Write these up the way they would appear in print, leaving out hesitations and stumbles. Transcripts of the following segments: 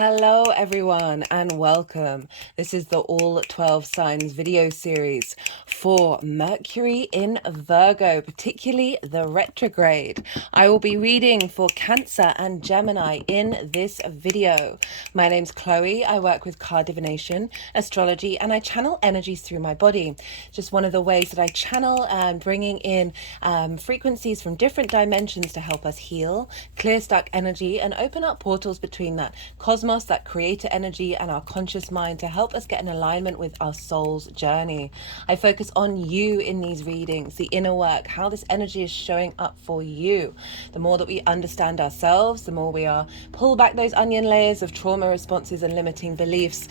Hello everyone and welcome. This is the all 12 signs video series for Mercury in Virgo, particularly the retrograde. I will be reading for Cancer and Gemini in this video. My name's Chloe. I work with card divination, astrology, and I channel energies through my body. Just one of the ways that I channel and bringing in frequencies from different dimensions to help us heal, clear stuck energy, and open up portals between that cosmos, that creator energy, and our conscious mind to help us get in alignment with our soul's journey. I focus on you in these readings, the inner work, how this energy is showing up for you. The more that we understand ourselves, the more we are pull back those onion layers of trauma responses and limiting beliefs,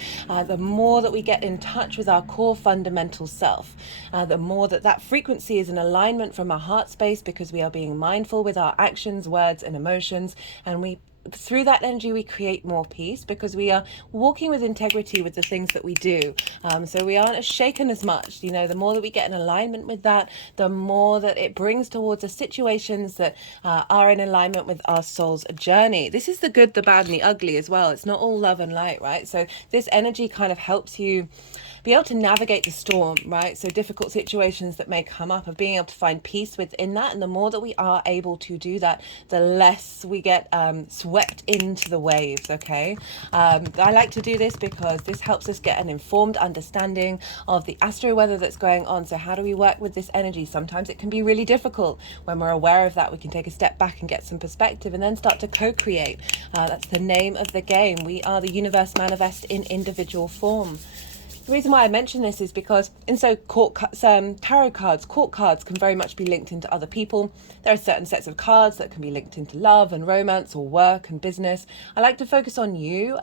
the more that we get in touch with our core fundamental self, the more that frequency is in alignment from our heart space, because we are being mindful with our actions, words, and emotions, and through that energy we create more peace because we are walking with integrity with the things that we do. So we aren't shaken as much. The more that we get in alignment with that, the more that it brings towards us situations that are in alignment with our soul's journey. This is the good, the bad, and the ugly as well. It's not all love and light, right? So this energy kind of helps you be able to navigate the storm, right? So difficult situations that may come up, of being able to find peace within that. And the more that we are able to do that, the less we get swept into the waves, okay? I like to do this because this helps us get an informed understanding of the astro weather that's going on. So how do we work with this energy? Sometimes it can be really difficult. When we're aware of that, we can take a step back and get some perspective and then start to co-create. That's the name of the game. We are the universe manifest in individual form. The reason why I mention this is because tarot cards, court cards can very much be linked into other people. There are certain sets of cards that can be linked into love and romance or work and business. I like to focus on you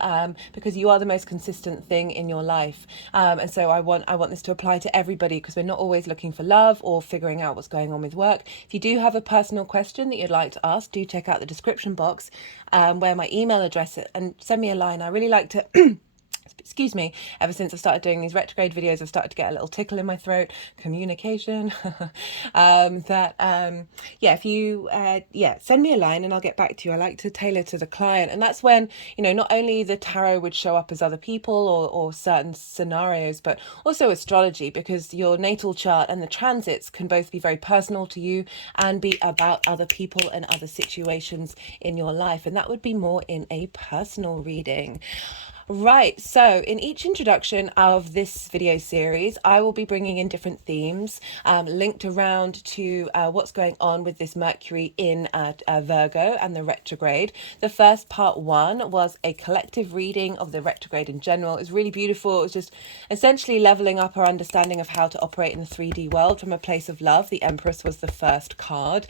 because you are the most consistent thing in your life. And so I want this to apply to everybody, because we're not always looking for love or figuring out what's going on with work. If you do have a personal question that you'd like to ask, do check out the description box where my email address is, and send me a line. I really like to excuse me, ever since I started doing these retrograde videos, I've started to get a little tickle in my throat, communication. If you send me a line and I'll get back to you. I like to tailor to the client, and that's when not only the tarot would show up as other people or certain scenarios, but also astrology, because your natal chart and the transits can both be very personal to you and be about other people and other situations in your life, and that would be more in a personal reading. Right, so in each introduction of this video series, I will be bringing in different themes linked around to what's going on with this Mercury in Virgo and the retrograde. The first part 1 was a collective reading of the retrograde in general. It was really beautiful. It was just essentially leveling up our understanding of how to operate in the 3D world from a place of love. The Empress was the first card.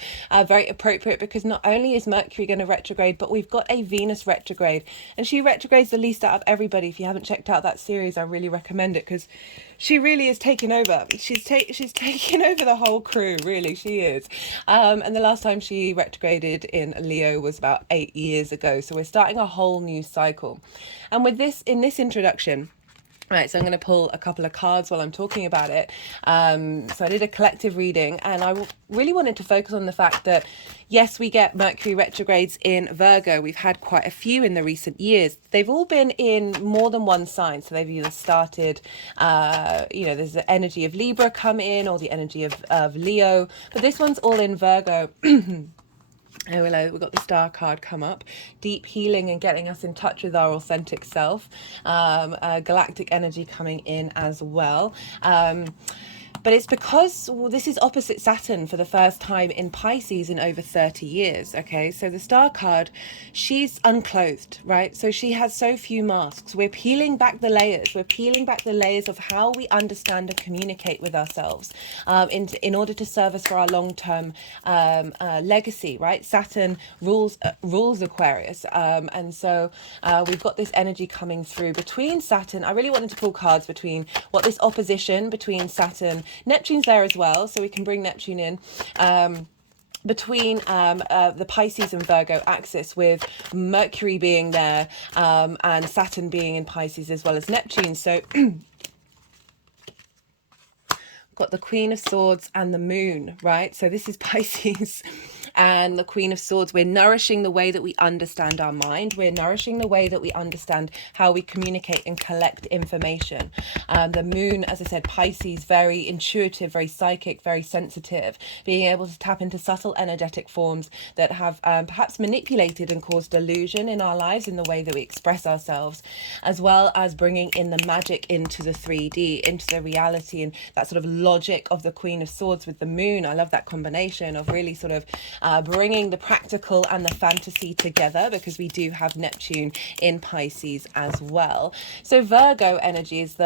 Very appropriate, because not only is Mercury going to retrograde, but we've got a Venus retrograde, and she retrogrades the least out of everybody. If you haven't checked out that series, I really recommend it, because she really is taking over. She's taking over the whole crew, really, she is. And the last time she retrograded in Leo was about 8 years ago, so we're starting a whole new cycle. And with this, in this introduction, right, so I'm going to pull a couple of cards while I'm talking about it. So I did a collective reading, and I really wanted to focus on the fact that, yes, we get Mercury retrogrades in Virgo. We've had quite a few in the recent years. They've all been in more than one sign. So they've either started, there's the energy of Libra come in, or the energy of Leo. But this one's all in Virgo. Oh, hello, we've got the star card come up. Deep healing and getting us in touch with our authentic self. Galactic energy coming in as well. But it's because this is opposite Saturn for the first time in Pisces in over 30 years, okay? So the star card, she's unclothed, right? So she has so few masks. We're peeling back the layers. We're peeling back the layers of how we understand and communicate with ourselves in order to serve us for our long-term legacy, right? Saturn rules Aquarius. And so we've got this energy coming through between Saturn. I really wanted to pull cards between what this opposition between Saturn, Neptune's there as well, so we can bring Neptune in. Between the Pisces and Virgo axis, with Mercury being there and Saturn being in Pisces as well as Neptune. So got the Queen of Swords and the Moon, right? So this is Pisces and the Queen of Swords. We're nourishing the way that we understand our mind. We're nourishing the way that we understand how we communicate and collect information. The moon, as I said, Pisces, very intuitive, very psychic, very sensitive, being able to tap into subtle energetic forms that have perhaps manipulated and caused illusion in our lives in the way that we express ourselves, as well as bringing in the magic into the 3D, into the reality, and that sort of logic of the Queen of Swords with the moon. I love that combination of really sort of bringing the practical and the fantasy together, because we do have Neptune in Pisces as well. So Virgo energy is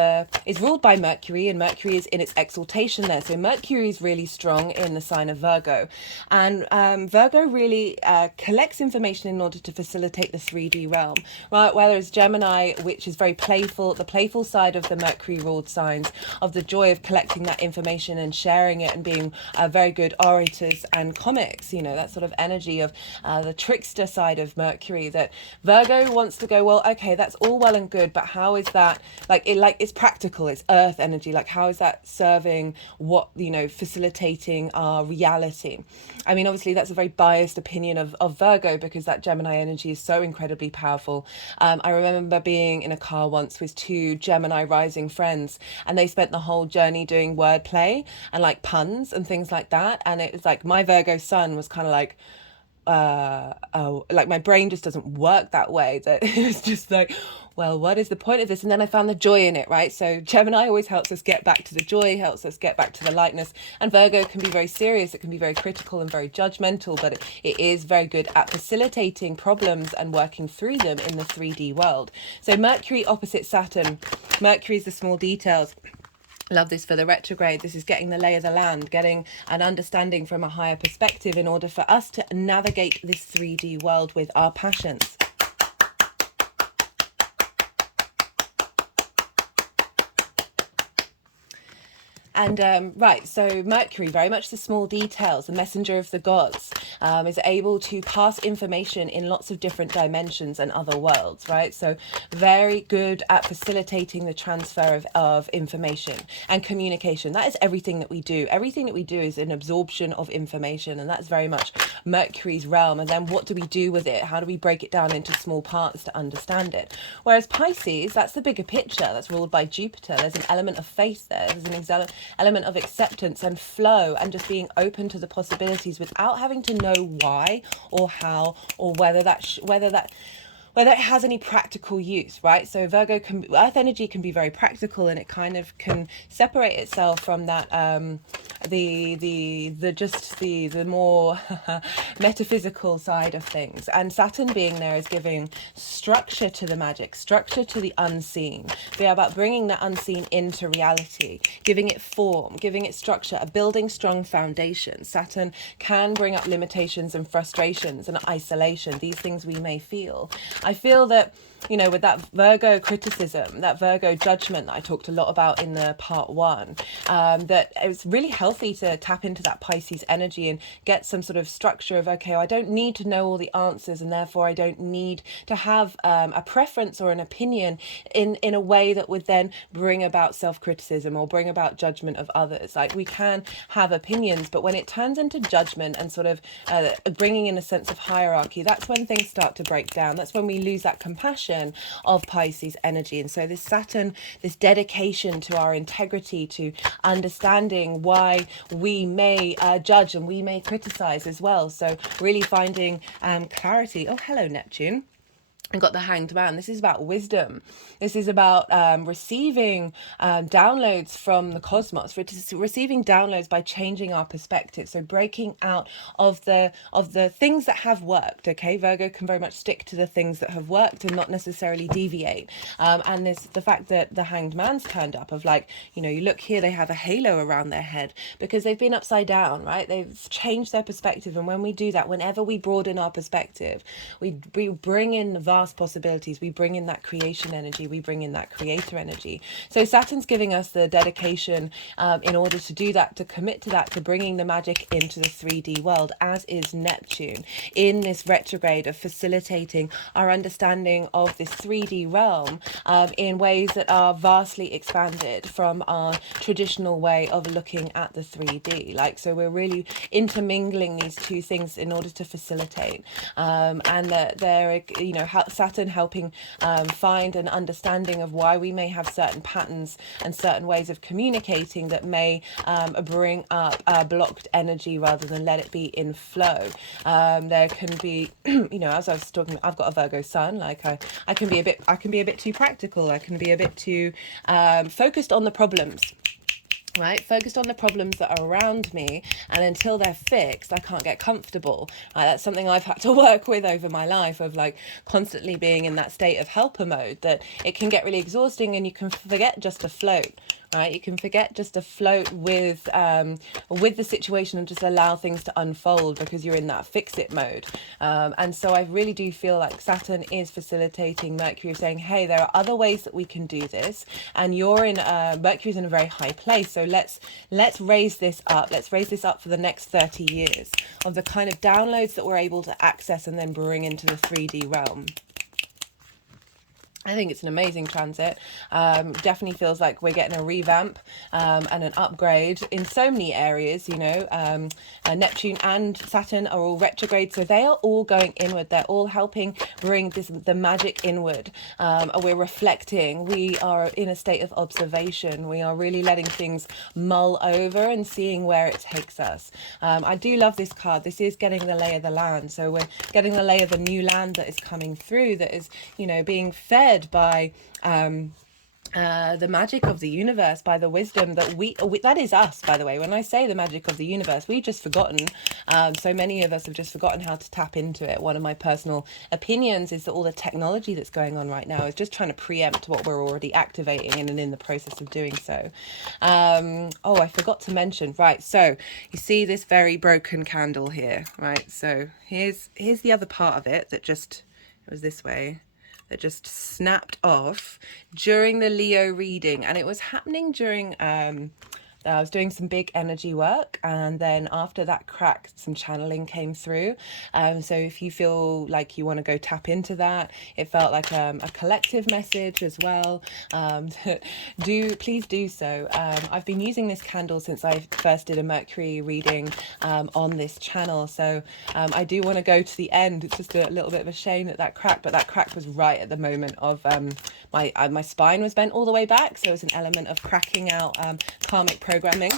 ruled by Mercury, and Mercury is in its exaltation there. So Mercury is really strong in the sign of Virgo, and Virgo really collects information in order to facilitate the 3D realm, right? Whereas Gemini, which is very playful, the playful side of the Mercury ruled signs, of the joy of collecting that information and sharing it and being very good orators and comics, you know, that sort of energy of the trickster side of Mercury, that Virgo wants to go, well, okay, that's all well and good, but how is that, it's practical, it's earth energy, like how is that serving what, you know, facilitating our reality? I mean, obviously that's a very biased opinion of Virgo, because that Gemini energy is so incredibly powerful. I remember being in a car once with two Gemini rising friends, and they spent the whole journey doing wordplay and like puns and things like that, and it was like my Virgo sun was kind of like, oh, like my brain just doesn't work that way, that it was just like, well, what is the point of this? And then I found the joy in it, right? So Gemini always helps us get back to the joy, helps us get back to the lightness, and Virgo can be very serious, it can be very critical and very judgmental, but it is very good at facilitating problems and working through them in the 3D world. So Mercury opposite Saturn. Mercury is the small details. Love this for the retrograde. This is getting the lay of the land, getting an understanding from a higher perspective in order for us to navigate this 3D world with our passions. And right, so Mercury, very much the small details, the messenger of the gods, is able to pass information in lots of different dimensions and other worlds, right? So very good at facilitating the transfer of information and communication. That is everything that we do. Everything that we do is an absorption of information, and that's very much Mercury's realm. And then what do we do with it? How do we break it down into small parts to understand it? Whereas Pisces, that's the bigger picture. That's ruled by Jupiter. There's an element of faith there. There's an element of acceptance and flow, and just being open to the possibilities without having to know why or how or whether it has any practical use, right? So Earth energy can be very practical, and it kind of can separate itself from that the more metaphysical side of things. And Saturn being there is giving structure to the magic, structure to the unseen. They're about bringing that unseen into reality, giving it form, giving it structure, building strong foundation. Saturn can bring up limitations and frustrations and isolation, these things we may feel. I feel that, you know, with that Virgo criticism, that Virgo judgment that I talked a lot about in the part 1, that it's really healthy to tap into that Pisces energy and get some sort of structure of, okay, I don't need to know all the answers, and therefore I don't need to have a preference or an opinion in a way that would then bring about self-criticism or bring about judgment of others. Like, we can have opinions, but when it turns into judgment and sort of bringing in a sense of hierarchy, that's when things start to break down. That's when we lose that compassion of Pisces energy. And so this Saturn, this dedication to our integrity, to understanding why we may judge and we may criticize as well. So really finding clarity. Oh, hello, Neptune. And got the Hanged Man. This is about wisdom. This is about receiving downloads from the cosmos, receiving downloads by changing our perspective. So breaking out of the things that have worked. Okay, Virgo can very much stick to the things that have worked and not necessarily deviate. And the fact that the Hanged Man's turned up, of like, you know, you look here, they have a halo around their head because they've been upside down, right? They've changed their perspective. And when we do that, whenever we broaden our perspective, we bring in the vast possibilities. We bring in that creation energy, we bring in that creator energy. So Saturn's giving us the dedication in order to do that, to commit to that, to bringing the magic into the 3D world, as is Neptune in this retrograde of facilitating our understanding of this 3D realm in ways that are vastly expanded from our traditional way of looking at the 3D. Like, so we're really intermingling these two things in order to facilitate, and that they're, you know, Saturn helping find an understanding of why we may have certain patterns and certain ways of communicating that may bring up blocked energy rather than let it be in flow. There can be, you know, as I was talking, I've got a Virgo Sun. Like I can be a bit too practical. I can be a bit too focused on the problems. Right, focused on the problems that are around me, and until they're fixed, I can't get comfortable. That's something I've had to work with over my life, of like constantly being in that state of helper mode, that it can get really exhausting and you can forget just to float. Right, you can forget just to float with the situation and just allow things to unfold because you're in that fix-it mode. And so I really do feel like Saturn is facilitating Mercury, saying, hey, there are other ways that we can do this, and you're in Mercury's in a very high place, so let's raise this up. Let's raise this up for the next 30 years of the kind of downloads that we're able to access and then bring into the 3D realm. I think it's an amazing transit. Definitely feels like we're getting a revamp and an upgrade in so many areas. You know, Neptune and Saturn are all retrograde, so they are all going inward. They're all helping bring the magic inward. We're reflecting. We are in a state of observation. We are really letting things mull over and seeing where it takes us. I do love this card. This is getting the lay of the land. So we're getting the lay of the new land that is coming through, that is, you know, being fed by the magic of the universe, by the wisdom that we that is us, by the way. When I say the magic of the universe, we've just forgotten. So many of us have just forgotten how to tap into it. One of my personal opinions is that all the technology that's going on right now is just trying to preempt what we're already activating and in the process of doing so. Oh, I forgot to mention, right, so you see this very broken candle here, right? So here's the other part of it that just, it was this way, that just snapped off during the Leo reading, and it was happening during I was doing some big energy work, and then after that crack, some channeling came through. So if you feel like you want to go tap into that, it felt like a collective message as well. Please do so. I've been using this candle since I first did a Mercury reading on this channel. So I do want to go to the end. It's just a little bit of a shame that cracked, but that crack was right at the moment of my spine was bent all the way back. So it was an element of cracking out karmic programming.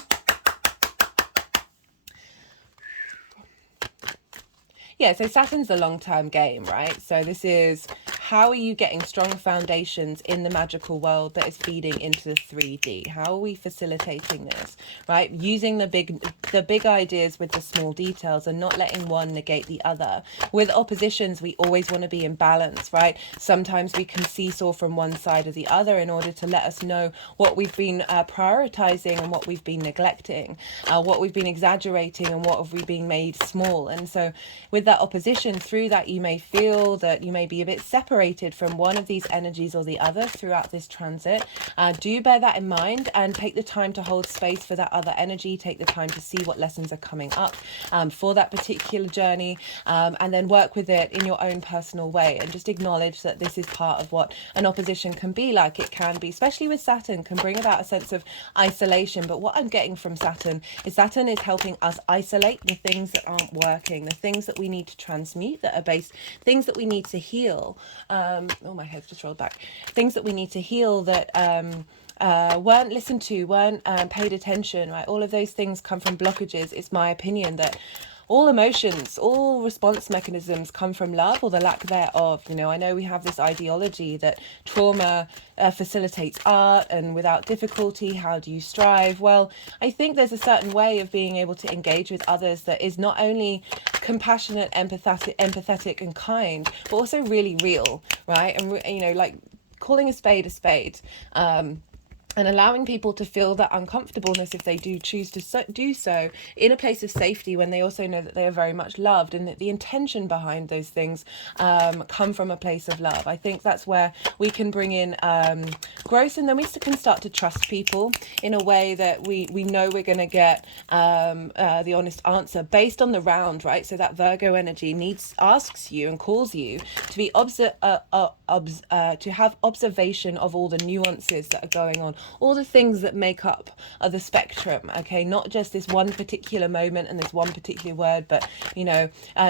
Yeah, so Saturn's a long-term game, right? So this is, how are you getting strong foundations in the magical world that is feeding into the 3D? How are we facilitating this, right? Using the big ideas with the small details and not letting one negate the other. With oppositions, we always want to be in balance, right? Sometimes we can seesaw from one side or the other in order to let us know what we've been prioritizing and what we've been neglecting, what we've been exaggerating and what have we been made small. And so with that opposition, through that you may feel that you may be a bit separated from one of these energies or the other throughout this transit. Do bear that in mind and take the time to hold space for that other energy. Take the time to see what lessons are coming up for that particular journey, and then work with it in your own personal way, and just acknowledge that this is part of what an opposition can be like. It can be, especially with Saturn, can bring about a sense of isolation. But what I'm getting from Saturn is helping us isolate the things that aren't working, the things that we need to transmute, that are based, things that we need to heal. Oh, my head's just rolled back. Things that we need to heal that weren't listened to, weren't paid attention, right? All of those things come from blockages. It's my opinion that all emotions, all response mechanisms come from love or the lack thereof. You know, I know we have this ideology that trauma facilitates art, and without difficulty, how do you strive? Well, I think there's a certain way of being able to engage with others that is not only compassionate, empathetic and kind, but also really real, right? And, you know, like calling a spade a spade. and allowing people to feel that uncomfortableness if they do choose to do so in a place of safety, when they also know that they are very much loved, and that the intention behind those things come from a place of love. I think that's where we can bring in growth, and then we can start to trust people in a way that we know we're going to get the honest answer based on the round, right? So that Virgo energy asks you and calls you to be to have observation of all the nuances that are going on, all the things that make up the spectrum, okay? Not just this one particular moment and this one particular word, but,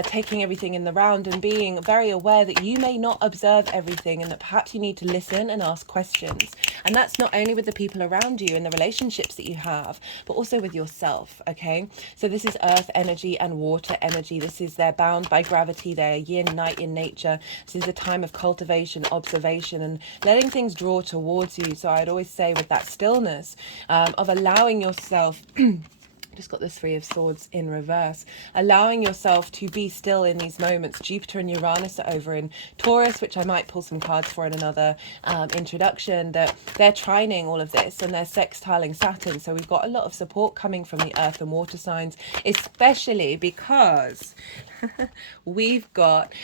taking everything in the round and being very aware that you may not observe everything, and that perhaps you need to listen and ask questions. And that's not only with the people around you and the relationships that you have, but also with yourself, okay? So this is earth energy and water energy. They're bound by gravity. They're yin, night in nature. This is a time of cultivation, observation, and letting things draw towards you. So I'd always say with that stillness of allowing yourself just got the Three of Swords in reverse, allowing yourself to be still in these moments. Jupiter and Uranus are over in Taurus, which I might pull some cards for in another introduction, that they're trining all of this and they're sextiling Saturn. So we've got a lot of support coming from the earth and water signs, especially because we've got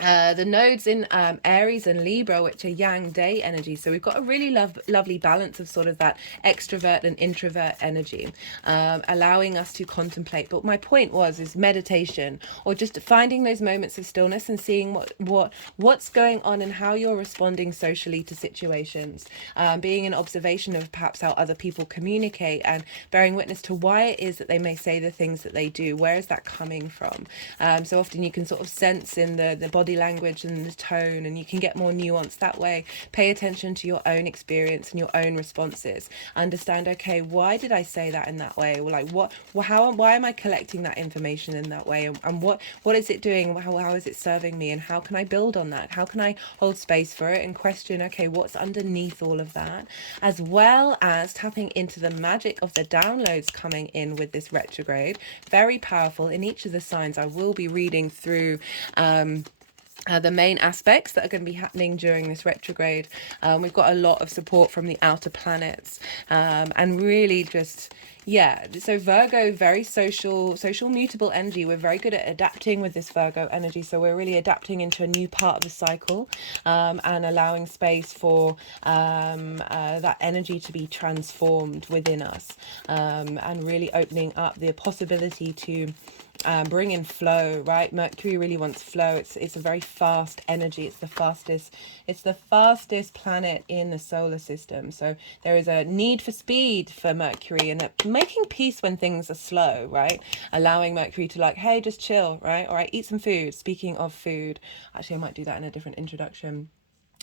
the nodes in Aries and Libra, which are yang day energy. So we've got a really lovely balance of sort of that extrovert and introvert energy, allowing us to contemplate. But my point is meditation, or just finding those moments of stillness and seeing what's going on and how you're responding socially to situations, being an observation of perhaps how other people communicate, and bearing witness to why it is that they may say the things that they do. Where is that coming from? So often you can sort of sense in the body language and the tone, and you can get more nuance that way. Pay attention to your own experience and your own responses. Understand, okay, why did I say that in that way? Or like, why am I collecting that information in that way? And what is it doing? How is it serving me? And how can I build on that? How can I hold space for it and question, okay, what's underneath all of that? As well as tapping into the magic of the downloads coming in with this retrograde. Very powerful in each of the signs. I will be reading through the main aspects that are going to be happening during this retrograde. We've got a lot of support from the outer planets, and really just, so Virgo, very social mutable energy. We're very good at adapting with this Virgo energy, so we're really adapting into a new part of the cycle, and allowing space for that energy to be transformed within us, and really opening up the possibility to bring in flow, right? Mercury really wants flow. It's a very fast energy. It's the fastest planet in the solar system. So there is a need for speed for Mercury, and making peace when things are slow, right? Allowing Mercury to like, hey, just chill, right? All right, eat some food. Speaking of food, actually I might do that in a different introduction.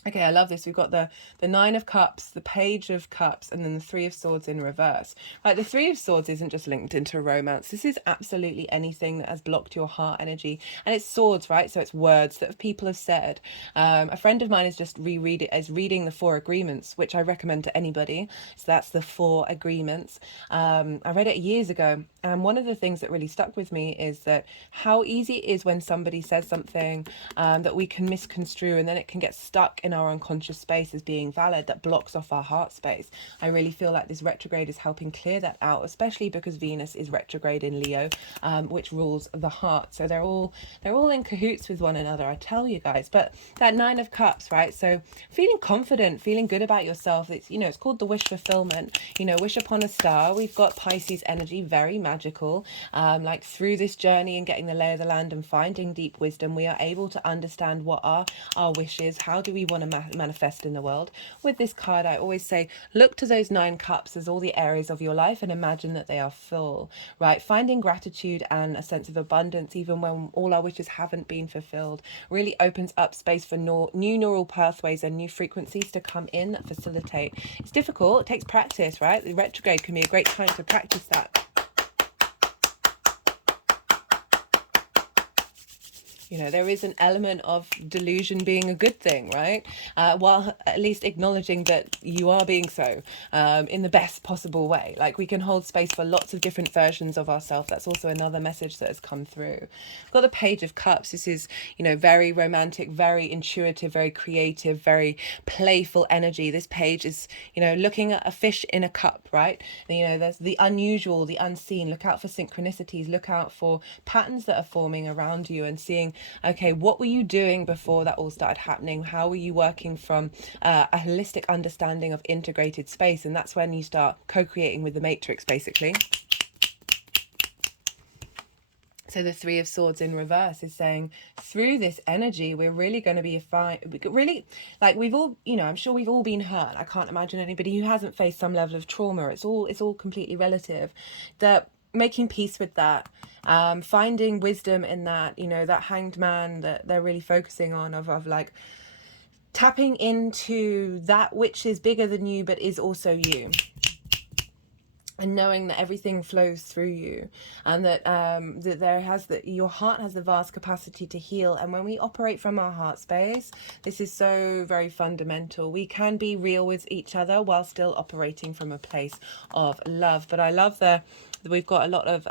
Okay, I love this. We've got the Nine of Cups, the Page of Cups, and then the Three of Swords in reverse. Right, the Three of Swords isn't just linked into romance. This is absolutely anything that has blocked your heart energy. And it's swords, right? So it's words that people have said. A friend of mine is just reading the Four Agreements, which I recommend to anybody. So that's the Four Agreements. I read it years ago. And one of the things that really stuck with me is that how easy it is when somebody says something that we can misconstrue, and then it can get stuck in our unconscious space as being valid, that blocks off our heart space. I really feel like this retrograde is helping clear that out, especially because Venus is retrograde in Leo, which rules the heart. So they're all in cahoots with one another, I tell you guys. But that Nine of Cups, right? So feeling confident, feeling good about yourself. It's, it's called the wish fulfillment. Wish upon a star. We've got Pisces energy, very magical. Like through this journey and getting the lay of the land and finding deep wisdom, we are able to understand what are our wishes. How do we want to manifest in the world? With this card, I always say, look to those 9 cups as all the areas of your life and imagine that they are full, right? Finding gratitude and a sense of abundance, even when all our wishes haven't been fulfilled, really opens up space for new neural pathways and new frequencies to come in that facilitate. It's difficult, it takes practice, right? The retrograde can be a great time to practice that. You know, there is an element of delusion being a good thing, right? While at least acknowledging that you are being so, in the best possible way. Like, we can hold space for lots of different versions of ourselves. That's also another message that has come through. I've got the Page of Cups. This is, you know, very romantic, very intuitive, very creative, very playful energy. This page is, you know, looking at a fish in a cup, right? And, you know, there's the unusual, the unseen. Look out for synchronicities. Look out for patterns that are forming around you, and seeing, okay, what were you doing before that all started happening? How were you working from a holistic understanding of integrated space? And that's when you start co-creating with the matrix, basically. So the Three of Swords in reverse is saying, through this energy, we're really going to be fine. Really, like, we've all, you know, I'm sure we've all been hurt. I can't imagine anybody who hasn't faced some level of trauma. It's all completely relative. That making peace with that, finding wisdom in that, you know, that Hanged Man that they're really focusing on, of like tapping into that which is bigger than you but is also you, and knowing that everything flows through you, and that your heart has the vast capacity to heal. And when we operate from our heart space, this is so very fundamental. We can be real with each other while still operating from a place of love. But I love that we've got a lot of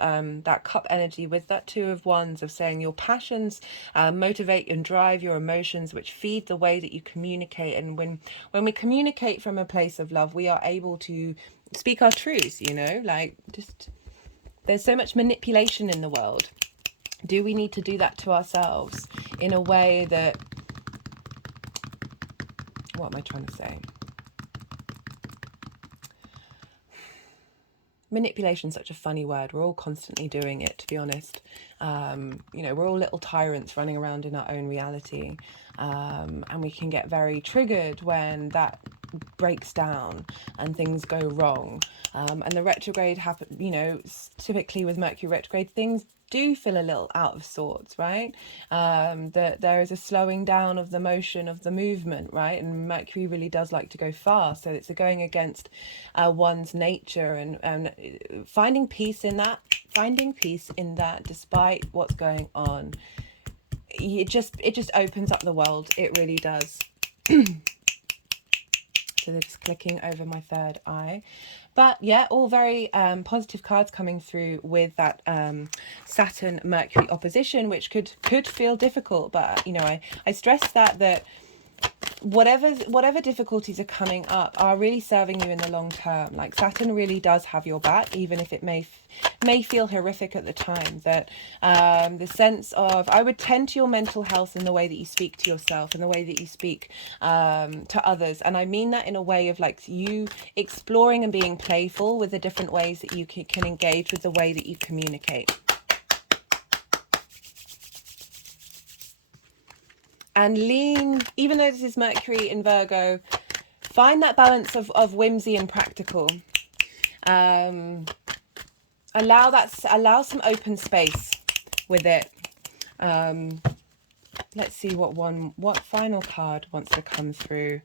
that cup energy with that Two of Wands, of saying your passions motivate and drive your emotions, which feed the way that you communicate. And when we communicate from a place of love, we are able to speak our truths, you know, like, just, there's so much manipulation in the world. Do we need to do that to ourselves in a way that, what am I trying to say? Manipulation is such a funny word. We're all constantly doing it, to be honest. You know, we're all little tyrants running around in our own reality. And we can get very triggered when that breaks down and things go wrong. And the retrograde happen, you know, typically with Mercury retrograde, things do feel a little out of sorts, right? That there is a slowing down of the motion of the movement, right? And Mercury really does like to go fast, so it's a going against one's nature, and finding peace in that, despite what's going on. It just opens up the world. It really does. So they're just clicking over my third eye. But yeah, all very positive cards coming through with that Saturn Mercury opposition, which could feel difficult. But, you know, I stress that whatever difficulties are coming up are really serving you in the long term. Like, Saturn really does have your back, even if it may feel horrific at the time. That the sense of, I would tend to your mental health in the way that you speak to yourself, and the way that you speak to others. And I mean that in a way of, like, you exploring and being playful with the different ways that you can engage with the way that you communicate. And lean, even though this is Mercury in Virgo, find that balance of whimsy and practical. Allow some open space with it. Let's see what final card wants to come through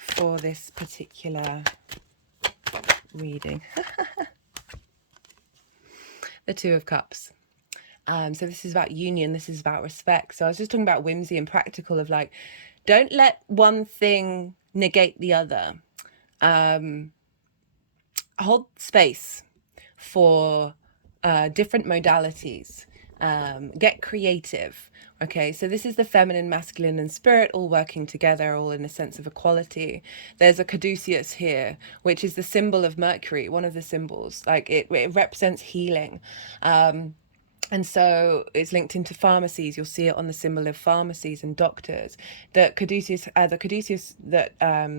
for this particular reading. The Two of Cups. So this is about union, this is about respect. So I was just talking about whimsy and practical, of like, don't let one thing negate the other. Hold space for different modalities. Get creative. Okay, so this is the feminine, masculine, and spirit all working together, all in a sense of equality. There's a caduceus here, which is the symbol of Mercury, one of the symbols. Like, it represents healing. And so it's linked into pharmacies. You'll see it on the symbol of pharmacies and doctors. The caduceus that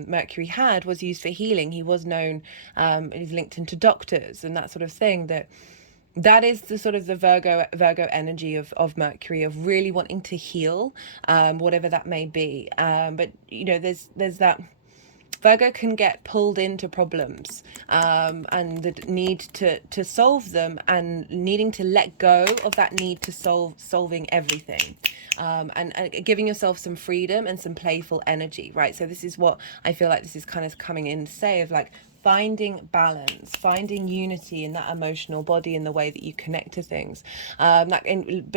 Mercury had was used for healing. He was known, is linked into doctors and that sort of thing. That is the sort of the Virgo energy of Mercury, of really wanting to heal, whatever that may be. But, you know, there's that. Virgo can get pulled into problems, and the need to solve them, and needing to let go of that need to solving everything, and giving yourself some freedom and some playful energy, right? So this is what I feel like this is kind of coming in to say, of like, finding balance, finding unity in that emotional body, in the way that you connect to things, but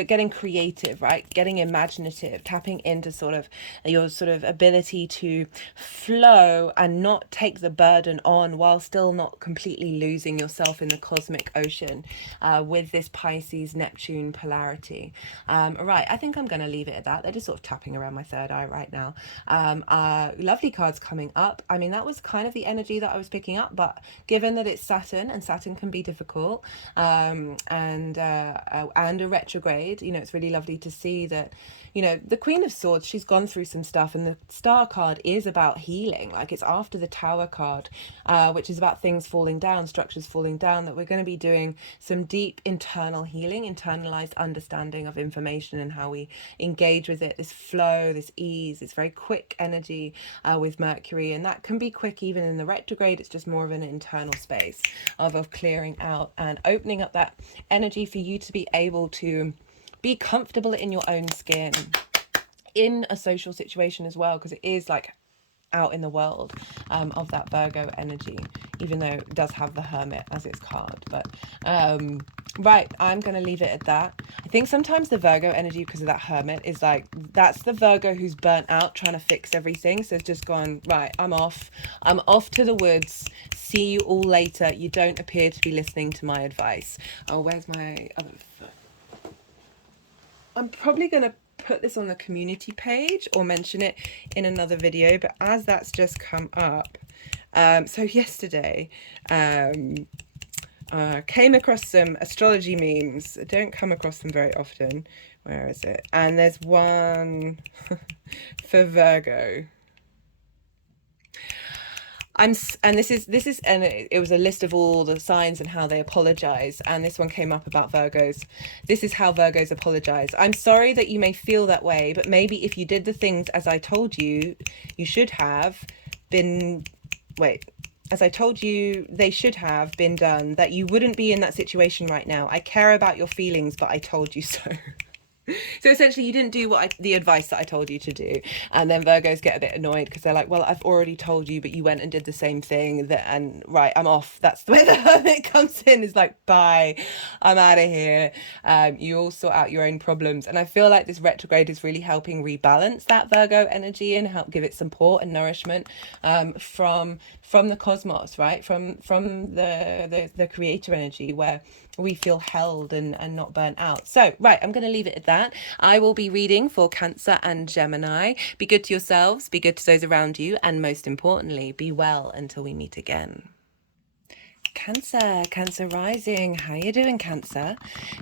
getting creative, right? Getting imaginative, tapping into sort of your sort of ability to flow and not take the burden on, while still not completely losing yourself in the cosmic ocean, with this Pisces Neptune polarity. Right, I think I'm going to leave it at that. They're just sort of tapping around my third eye right now. Lovely cards coming up. I mean, that was kind of the energy that I was picking up, but given that it's Saturn, and Saturn can be difficult, and a retrograde, you know, it's really lovely to see that, you know, the Queen of Swords, she's gone through some stuff, and the Star card is about healing. Like, it's after the Tower card, which is about things falling down, structures falling down, that we're going to be doing some deep internal healing, internalized understanding of information and how we engage with it. This flow, this ease, this very quick energy with Mercury, and that can be quick even in the retrograde. It's just more of an internal space of clearing out and opening up that energy for you to be able to be comfortable in your own skin in a social situation as well, because it is like out in the world, of that Virgo energy, even though it does have the Hermit as its card. But right, I'm going to leave it at that. I think sometimes the Virgo energy, because of that Hermit, is like, that's the Virgo who's burnt out trying to fix everything. So it's just gone, right, I'm off to the woods, see you all later. You don't appear to be listening to my advice. Oh, where's my other foot? I'm probably going to put this on the community page or mention it in another video, but as that's just come up, so yesterday came across some astrology memes. I don't come across them very often. Where is it? And there's one for Virgo. And it was a list of all the signs and how they apologize, and this one came up about Virgos. This is how Virgos apologize. I'm sorry that you may feel that way, but maybe if you did the things as I told you, you should have been, as I told you they should have been done, that you wouldn't be in that situation right now. I care about your feelings, but I told you so. So essentially, you didn't do the advice that I told you to do. And then Virgos get a bit annoyed because they're like, well, I've already told you, but you went and did the same thing. And right, I'm off. That's the way the Hermit comes in, is like, bye, I'm out of here. You all sort out your own problems. And I feel like this retrograde is really helping rebalance that Virgo energy and help give it support and nourishment from the cosmos, right? From the creator energy, where we feel held and not burnt out. So, right, I'm going to leave it at that. I will be reading for Cancer and Gemini. Be good to yourselves, be good to those around you, and most importantly, be well until we meet again. Cancer rising. How you doing, Cancer?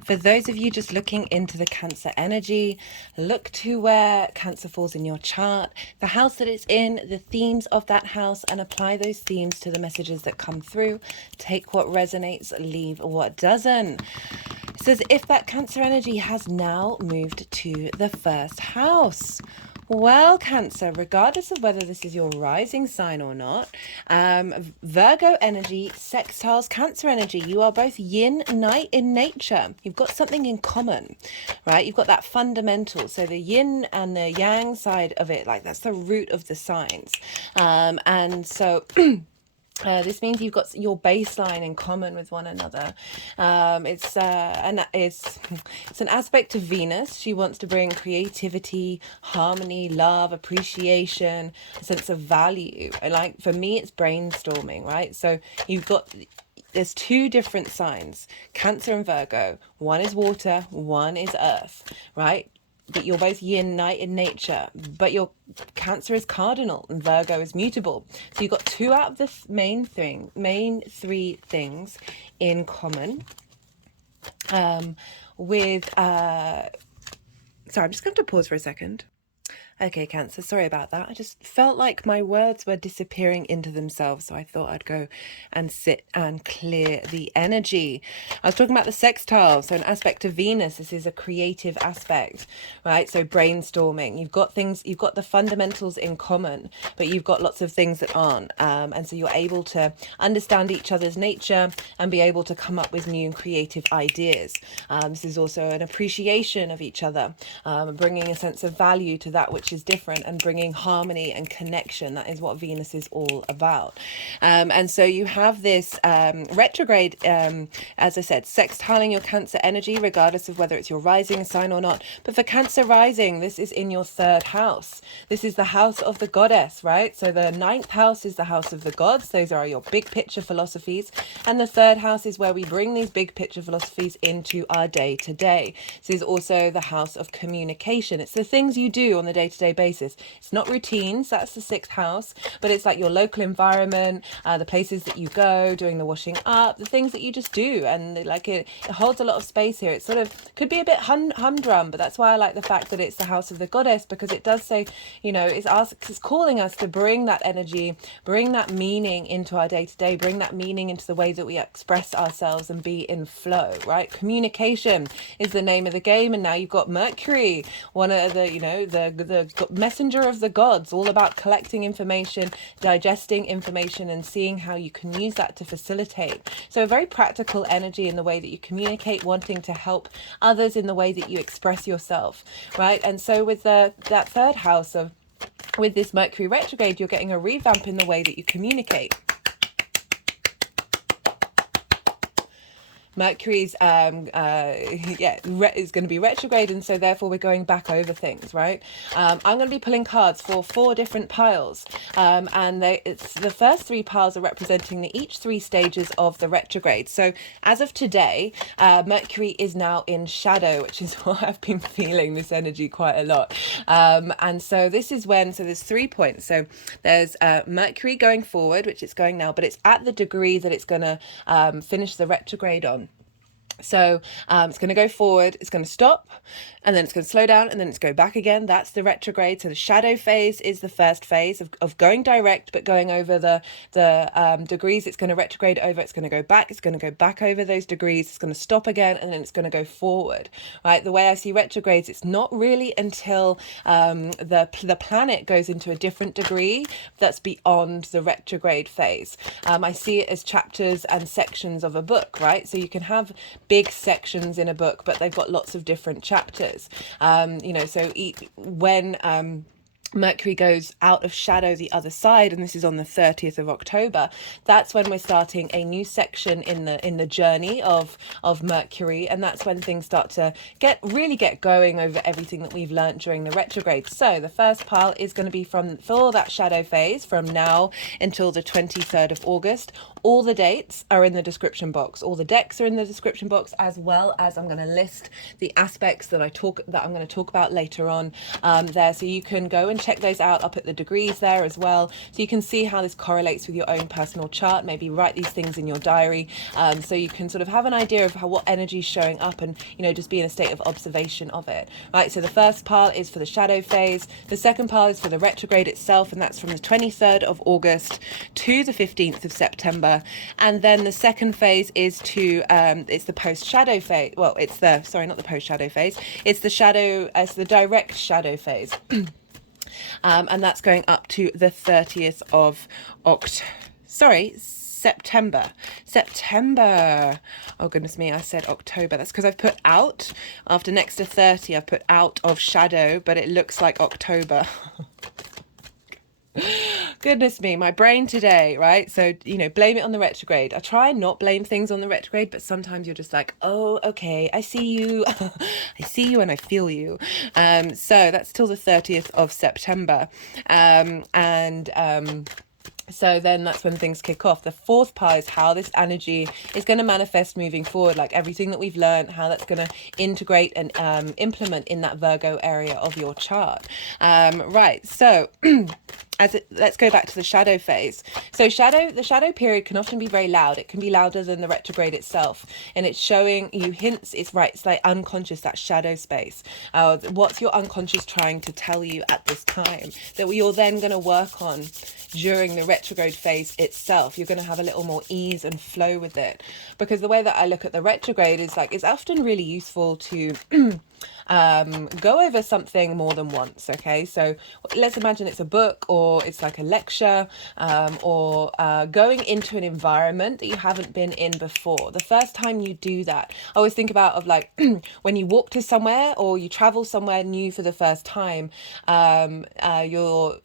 For those of you just looking into the Cancer energy, look to where Cancer falls in your chart, the house that it's in, the themes of that house, and apply those themes to the messages that come through. Take what resonates, leave what doesn't. It says if that Cancer energy has now moved to the first house. Well, Cancer, regardless of whether this is your rising sign or not, Virgo energy sextiles Cancer energy. You are both yin night in nature. You've got something in common, right? You've got that fundamental. So the yin and the yang side of it, like that's the root of the signs. And so... this means you've got your baseline in common with one another. It's an aspect of Venus. She wants to bring creativity, harmony, love, appreciation, a sense of value. And like for me, it's brainstorming, right? So there's two different signs, Cancer and Virgo. One is water, one is earth, right? But you're both yin, night in nature, but your Cancer is cardinal and Virgo is mutable. So you've got two out of the main three things in common. Sorry, I'm just going to pause for a second. Okay, Cancer, sorry about that. I just felt like my words were disappearing into themselves, so I thought I'd go and sit and clear the energy. I was talking about the sextile, so an aspect of Venus. This is a creative aspect, right? So brainstorming. You've got the fundamentals in common, but you've got lots of things that aren't. And so you're able to understand each other's nature and be able to come up with new and creative ideas. This is also an appreciation of each other, bringing a sense of value to that which which is different, and bringing harmony and connection. That is what Venus is all about. And so you have this retrograde, as I said, sextiling your Cancer energy, regardless of whether it's your rising sign or not. But for Cancer rising, this is in your third house. This is the house of the goddess, right? So the ninth house is the house of the gods. Those are your big picture philosophies. And the third house is where we bring these big picture philosophies into our day to day. This is also the house of communication. It's the things you do on the day to day basis. It's not routines, that's the sixth house, but it's like your local environment, the places that you go, doing the washing up, the things that you just do. And like it holds a lot of space here. It sort of could be a bit humdrum, but that's why I like the fact that it's the house of the goddess, because it does say, you know, it's calling us to bring that energy, bring that meaning into our day to day, bring that meaning into the way that we express ourselves and be in flow, right? Communication is the name of the game. And now you've got Mercury, one of the, you know, the messenger of the gods, all about collecting information, digesting information, and seeing how you can use that to facilitate. So a very practical energy in the way that you communicate, wanting to help others in the way that you express yourself, right? And so with that third house of, with this Mercury retrograde, you're getting a revamp in the way that you communicate. Mercury's is going to be retrograde, and so therefore we're going back over things, right? I'm going to be pulling cards for 4 different piles, and it's the first 3 piles are representing each 3 stages of the retrograde. So as of today, Mercury is now in shadow, which is why I've been feeling this energy quite a lot. And so this is when, so there's 3 points. So there's Mercury going forward, which it's going now, but it's at the degree that it's going to finish the retrograde on. So it's going to go forward, it's going to stop, and then it's going to slow down, and then it's go back again. That's the retrograde. So the shadow phase is the first phase of going direct, but going over the degrees it's going to retrograde over. It's going to go back. It's going to go back over those degrees. It's going to stop again, and then it's going to go forward, right? The way I see retrogrades, it's not really until the planet goes into a different degree that's beyond the retrograde phase. I see it as chapters and sections of a book, right? So you can have big sections in a book, but they've got lots of different chapters. You know, so when Mercury goes out of shadow the other side, and this is on the 30th of October, that's when we're starting a new section in the journey of Mercury, and that's when things start to really get going over everything that we've learnt during the retrograde. So the first pile is going to be for that shadow phase from now until the 23rd of August. All the dates are in the description box. All the decks are in the description box, as well as I'm going to list the aspects that I'm going to talk about later on there, so you can go and check those out. I'll put the degrees there as well, so you can see how this correlates with your own personal chart. Maybe write these things in your diary, so you can sort of have an idea of what energy is showing up, and you know, just be in a state of observation of it, right? So the first pile is for the shadow phase. The second pile is for the retrograde itself, and that's from the 23rd of August to the 15th of September. And then the second phase is to it's the post shadow phase. Well, it's the not the post shadow phase. It's the direct shadow phase. And that's going up to the 30th of September. Oh, goodness me, I said October. That's because I've put out, after next to 30, I've put out of shadow, but it looks like October. Goodness me, my brain today, right? So, you know, blame it on the retrograde. I try and not blame things on the retrograde, but sometimes you're just like, oh, okay, I see you. I see you and I feel you. So that's till the 30th of September. So then that's when things kick off. The fourth pile is how this energy is going to manifest moving forward, like everything that we've learned, how that's going to integrate and implement in that Virgo area of your chart. Right, so let's go back to the shadow phase. So the shadow period can often be very loud. It can be louder than the retrograde itself, and it's showing you hints. It's like unconscious, that shadow space. What's your unconscious trying to tell you at this time that you're then going to work on during the retrograde phase itself? You're going to have a little more ease and flow with it, because the way that I look at the retrograde is like, it's often really useful to go over something more than once. Okay, so let's imagine it's a book, or it's like a lecture, or going into an environment that you haven't been in before. The first time you do that, I always think about of like when you walk to somewhere or you travel somewhere new for the first time. You're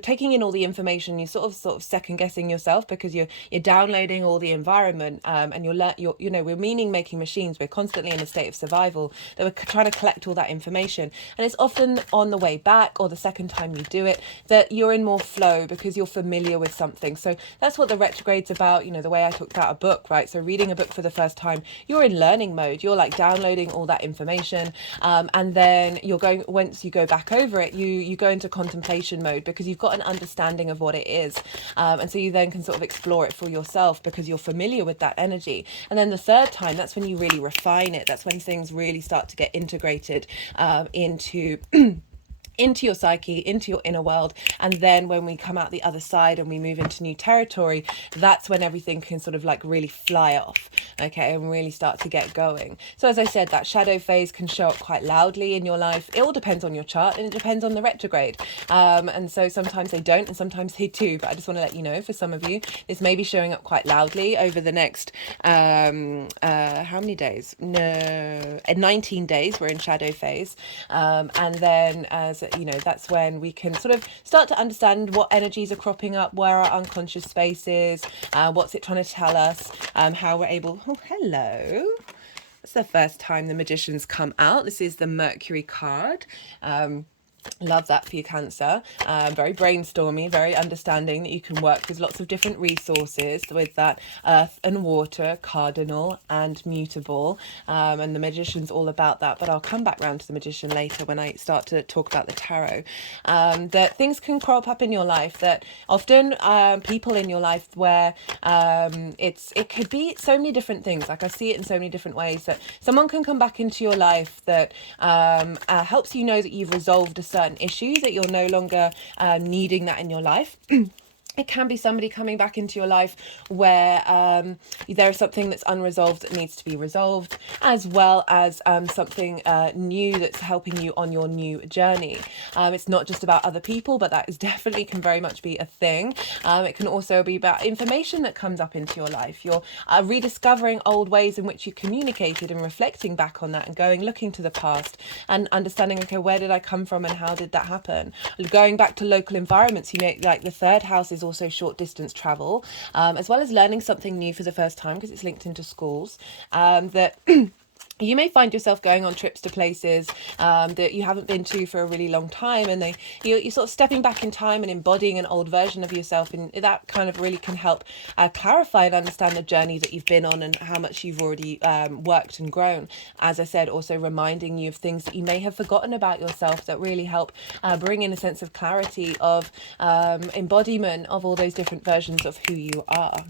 taking in all the information. You sort of second guessing yourself, because you're downloading all the environment, and we're meaning making machines. We're constantly in a state of survival, that we're trying to collect all that information, and it's often on the way back or the second time you do it that you're in more flow because you're familiar with something. So that's what the retrograde's about. The way I talked about a book, right? So reading a book for the first time, you're in learning mode. You're like downloading all that information, and then once you go back over it, you go into contemplation mode, because you've got an understanding of what it is, and so you then can sort of explore it for yourself because you're familiar with that energy. And then the third time, that's when you really refine it. That's when things really start to get integrated into into your psyche, into your inner world. And then when we come out the other side and we move into new territory, that's when everything can sort of like really fly off, okay, and really start to get going. So as I said, that shadow phase can show up quite loudly in your life. It all depends on your chart, and it depends on the retrograde. And so sometimes they don't, and sometimes they do. But I just want to let you know, for some of you, this may be showing up quite loudly over the next, how many days? 19 days we're in shadow phase. And then that's when we can sort of start to understand what energies are cropping up, where our unconscious space is, what's it trying to tell us, how we're able... Oh, hello. It's the first time the Magician's come out. This is the Mercury card. Love that for you, Cancer. Very brainstormy, very understanding that you can work with lots of different resources with that earth and water, cardinal and mutable. And the Magician's all about that, but I'll come back round to the Magician later when I start to talk about the tarot. That things can crop up in your life, that often people in your life where it could be so many different things. Like I see it in so many different ways, that someone can come back into your life that helps you know that you've resolved a certain issue, that you're no longer needing that in your life. It can be somebody coming back into your life where there is something that's unresolved that needs to be resolved, as well as something new that's helping you on your new journey. It's not just about other people, but that is definitely can very much be a thing. It can also be about information that comes up into your life. You're rediscovering old ways in which you communicated and reflecting back on that, and looking to the past and understanding, okay, where did I come from and how did that happen? Going back to local environments, like the third house is also short distance travel, as well as learning something new for the first time, because it's linked into schools, that you may find yourself going on trips to places that you haven't been to for a really long time, and you're sort of stepping back in time and embodying an old version of yourself, and that kind of really can help clarify and understand the journey that you've been on and how much you've already worked and grown. As I said, also reminding you of things that you may have forgotten about yourself that really help bring in a sense of clarity of embodiment of all those different versions of who you are.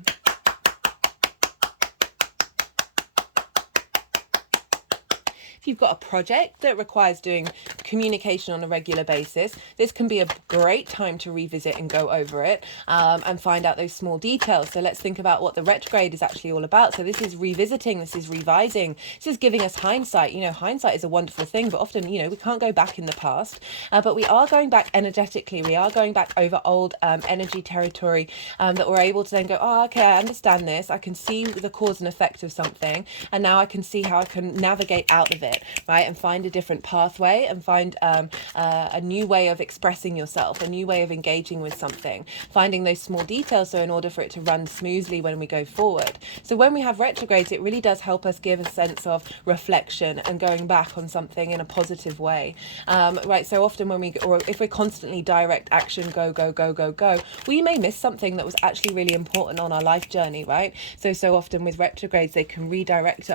If you've got a project that requires doing communication on a regular basis, this can be a great time to revisit and go over it, and find out those small details. So let's think about what the retrograde is actually all about. So this is revisiting, this is revising, this is giving us hindsight. Hindsight is a wonderful thing, but often, we can't go back in the past, but we are going back energetically. We are going back over old energy territory, that we're able to then go, oh, okay, I understand this. I can see the cause and effect of something, and now I can see how I can navigate out of it. Right, and find a different pathway, and find a new way of expressing yourself, a new way of engaging with something, finding those small details, so in order for it to run smoothly when we go forward. So when we have retrogrades, it really does help us give a sense of reflection and going back on something in a positive way. Right, so often if we're constantly direct action, go, go, go, go, go, we may miss something that was actually really important on our life journey, right? So often with retrogrades, they can redirect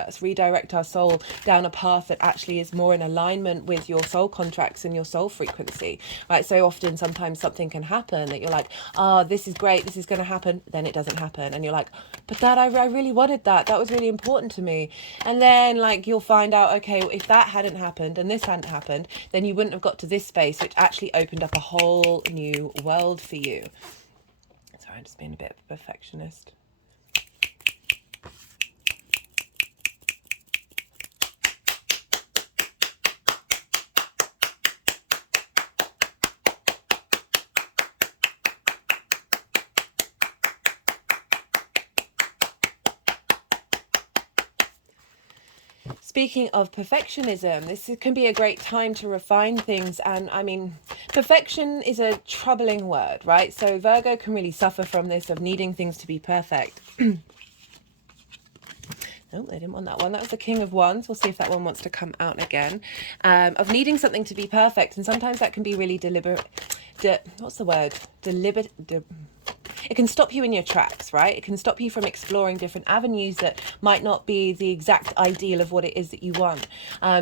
our soul down a path that actually is more in alignment with your soul contracts and your soul frequency, right? So often, sometimes something can happen that you're like, oh, this is great, this is going to happen, then it doesn't happen, and you're like, but that I really wanted that was really important to me. And then you'll find out, okay, if that hadn't happened and this hadn't happened, then you wouldn't have got to this space, which actually opened up a whole new world for you. Sorry, I'm just being a bit of a perfectionist. Speaking of perfectionism, can be a great time to refine things. And I mean, perfection is a troubling word, right? So Virgo can really suffer from this of needing things to be perfect. Oh, I didn't want that one. That was the King of Wands. We'll see if that one wants to come out again. Of needing something to be perfect. And sometimes that can be really deliberate. What's the word? It can stop you in your tracks, right? It can stop you from exploring different avenues that might not be the exact ideal of what it is that you want.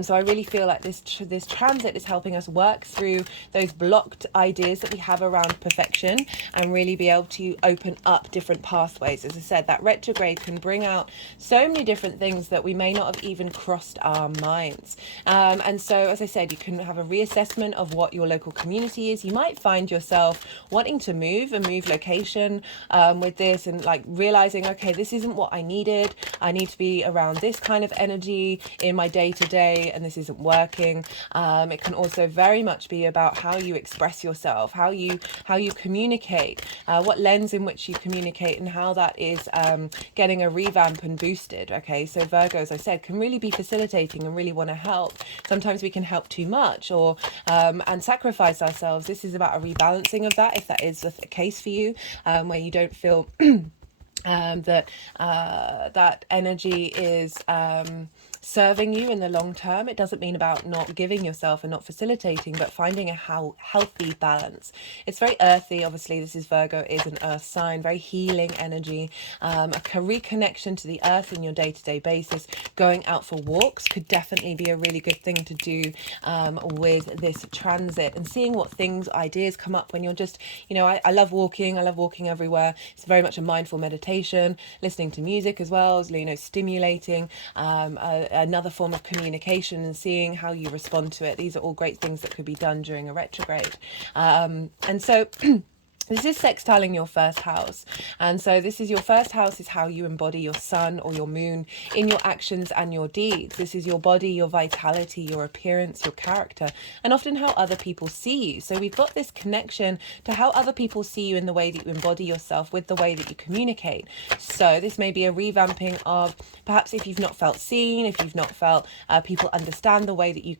So I really feel like this transit is helping us work through those blocked ideas that we have around perfection and really be able to open up different pathways. As I said, that retrograde can bring out so many different things that we may not have even crossed our minds. And so, as I said, you can have a reassessment of what your local community is. You might find yourself wanting to move location with this, and like realizing, okay, this isn't what I needed. I need to be around this kind of energy in my day to day, and this isn't working. It can also very much be about how you express yourself, how you communicate, what lens in which you communicate, and how that is getting a revamp and boosted. Okay, so Virgo, as I said, can really be facilitating and really want to help. Sometimes we can help too much or and sacrifice ourselves. This is about a rebalancing of that, if that is the case for you, where you don't feel that energy is serving you in the long term. It doesn't mean about not giving yourself and not facilitating, but finding a healthy balance. It's very earthy. Obviously, this is Virgo, is an earth sign, very healing energy, a reconnection to the earth in your day-to-day basis. Going out for walks could definitely be a really good thing to do with this transit, and seeing what things, ideas come up when you're just, I love walking. I love walking everywhere. It's very much a mindful meditation, listening to music as well as, stimulating another form of communication and seeing how you respond to it. These are all great things that could be done during a retrograde. And so this is sextiling your first house. And so this is your first house, is how you embody your sun or your moon in your actions and your deeds. This is your body, your vitality, your appearance, your character, and often how other people see you. So we've got this connection to how other people see you in the way that you embody yourself with the way that you communicate. So this may be a revamping of perhaps if you've not felt seen, if you've not felt people understand the way that you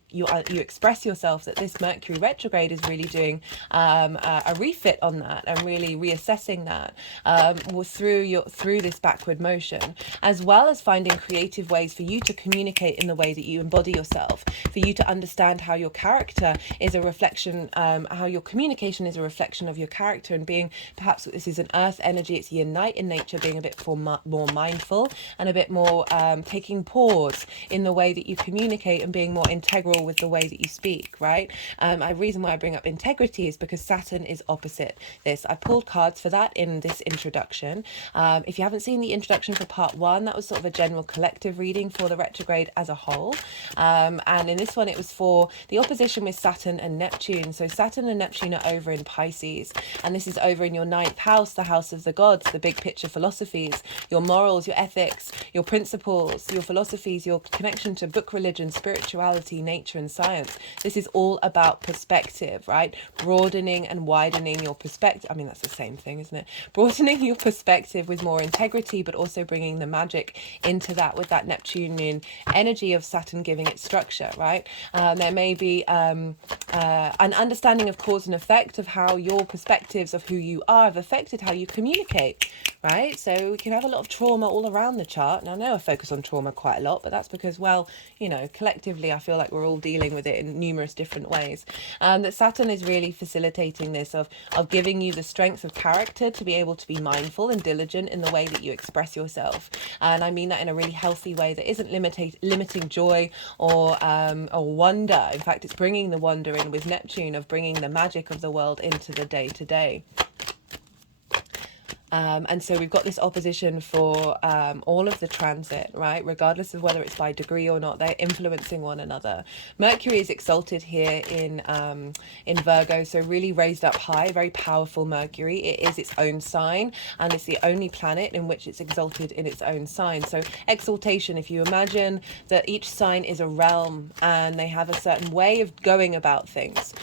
express yourself, that this Mercury retrograde is really doing a refit on that, and really reassessing that through this backward motion, as well as finding creative ways for you to communicate in the way that you embody yourself, for you to understand how your character is a reflection, how your communication is a reflection of your character, and being, perhaps this is an earth energy, it's your night in nature, being a bit more mindful and a bit more taking pause in the way that you communicate and being more integral with the way that you speak, right? A reason why I bring up integrity is because Saturn is opposite this. I pulled cards for that in this introduction. If you haven't seen the introduction for part 1, that was sort of a general collective reading for the retrograde as a whole. And in this one, it was for the opposition with Saturn and Neptune. So Saturn and Neptune are over in Pisces, and this is over in your 9th house, the house of the gods, the big picture philosophies, your morals, your ethics, your principles, your philosophies, your connection to book religion, spirituality, nature, and science. This is all about perspective, right? Broadening and widening your perspective. I mean, that's the same thing, isn't it? Broadening your perspective with more integrity, but also bringing the magic into that with that Neptunian energy of Saturn giving it structure, right? There may be an understanding of cause and effect of how your perspectives of who you are have affected how you communicate, right? So we can have a lot of trauma all around the chart. And I know I focus on trauma quite a lot, but that's because, well, collectively, I feel like we're all dealing with it in numerous different ways. That Saturn is really facilitating this of giving you the strength of character to be able to be mindful and diligent in the way that you express yourself. And I mean that in a really healthy way that isn't limiting joy or wonder. In fact, it's bringing the wonder in with Neptune, of bringing the magic of the world into the day to day. And so we've got this opposition for all of the transit, right? Regardless of whether it's by degree or not, they're influencing one another. Mercury is exalted here in Virgo, so really raised up high, very powerful Mercury. It is its own sign, and it's the only planet in which it's exalted in its own sign. So exaltation, if you imagine that each sign is a realm and they have a certain way of going about things.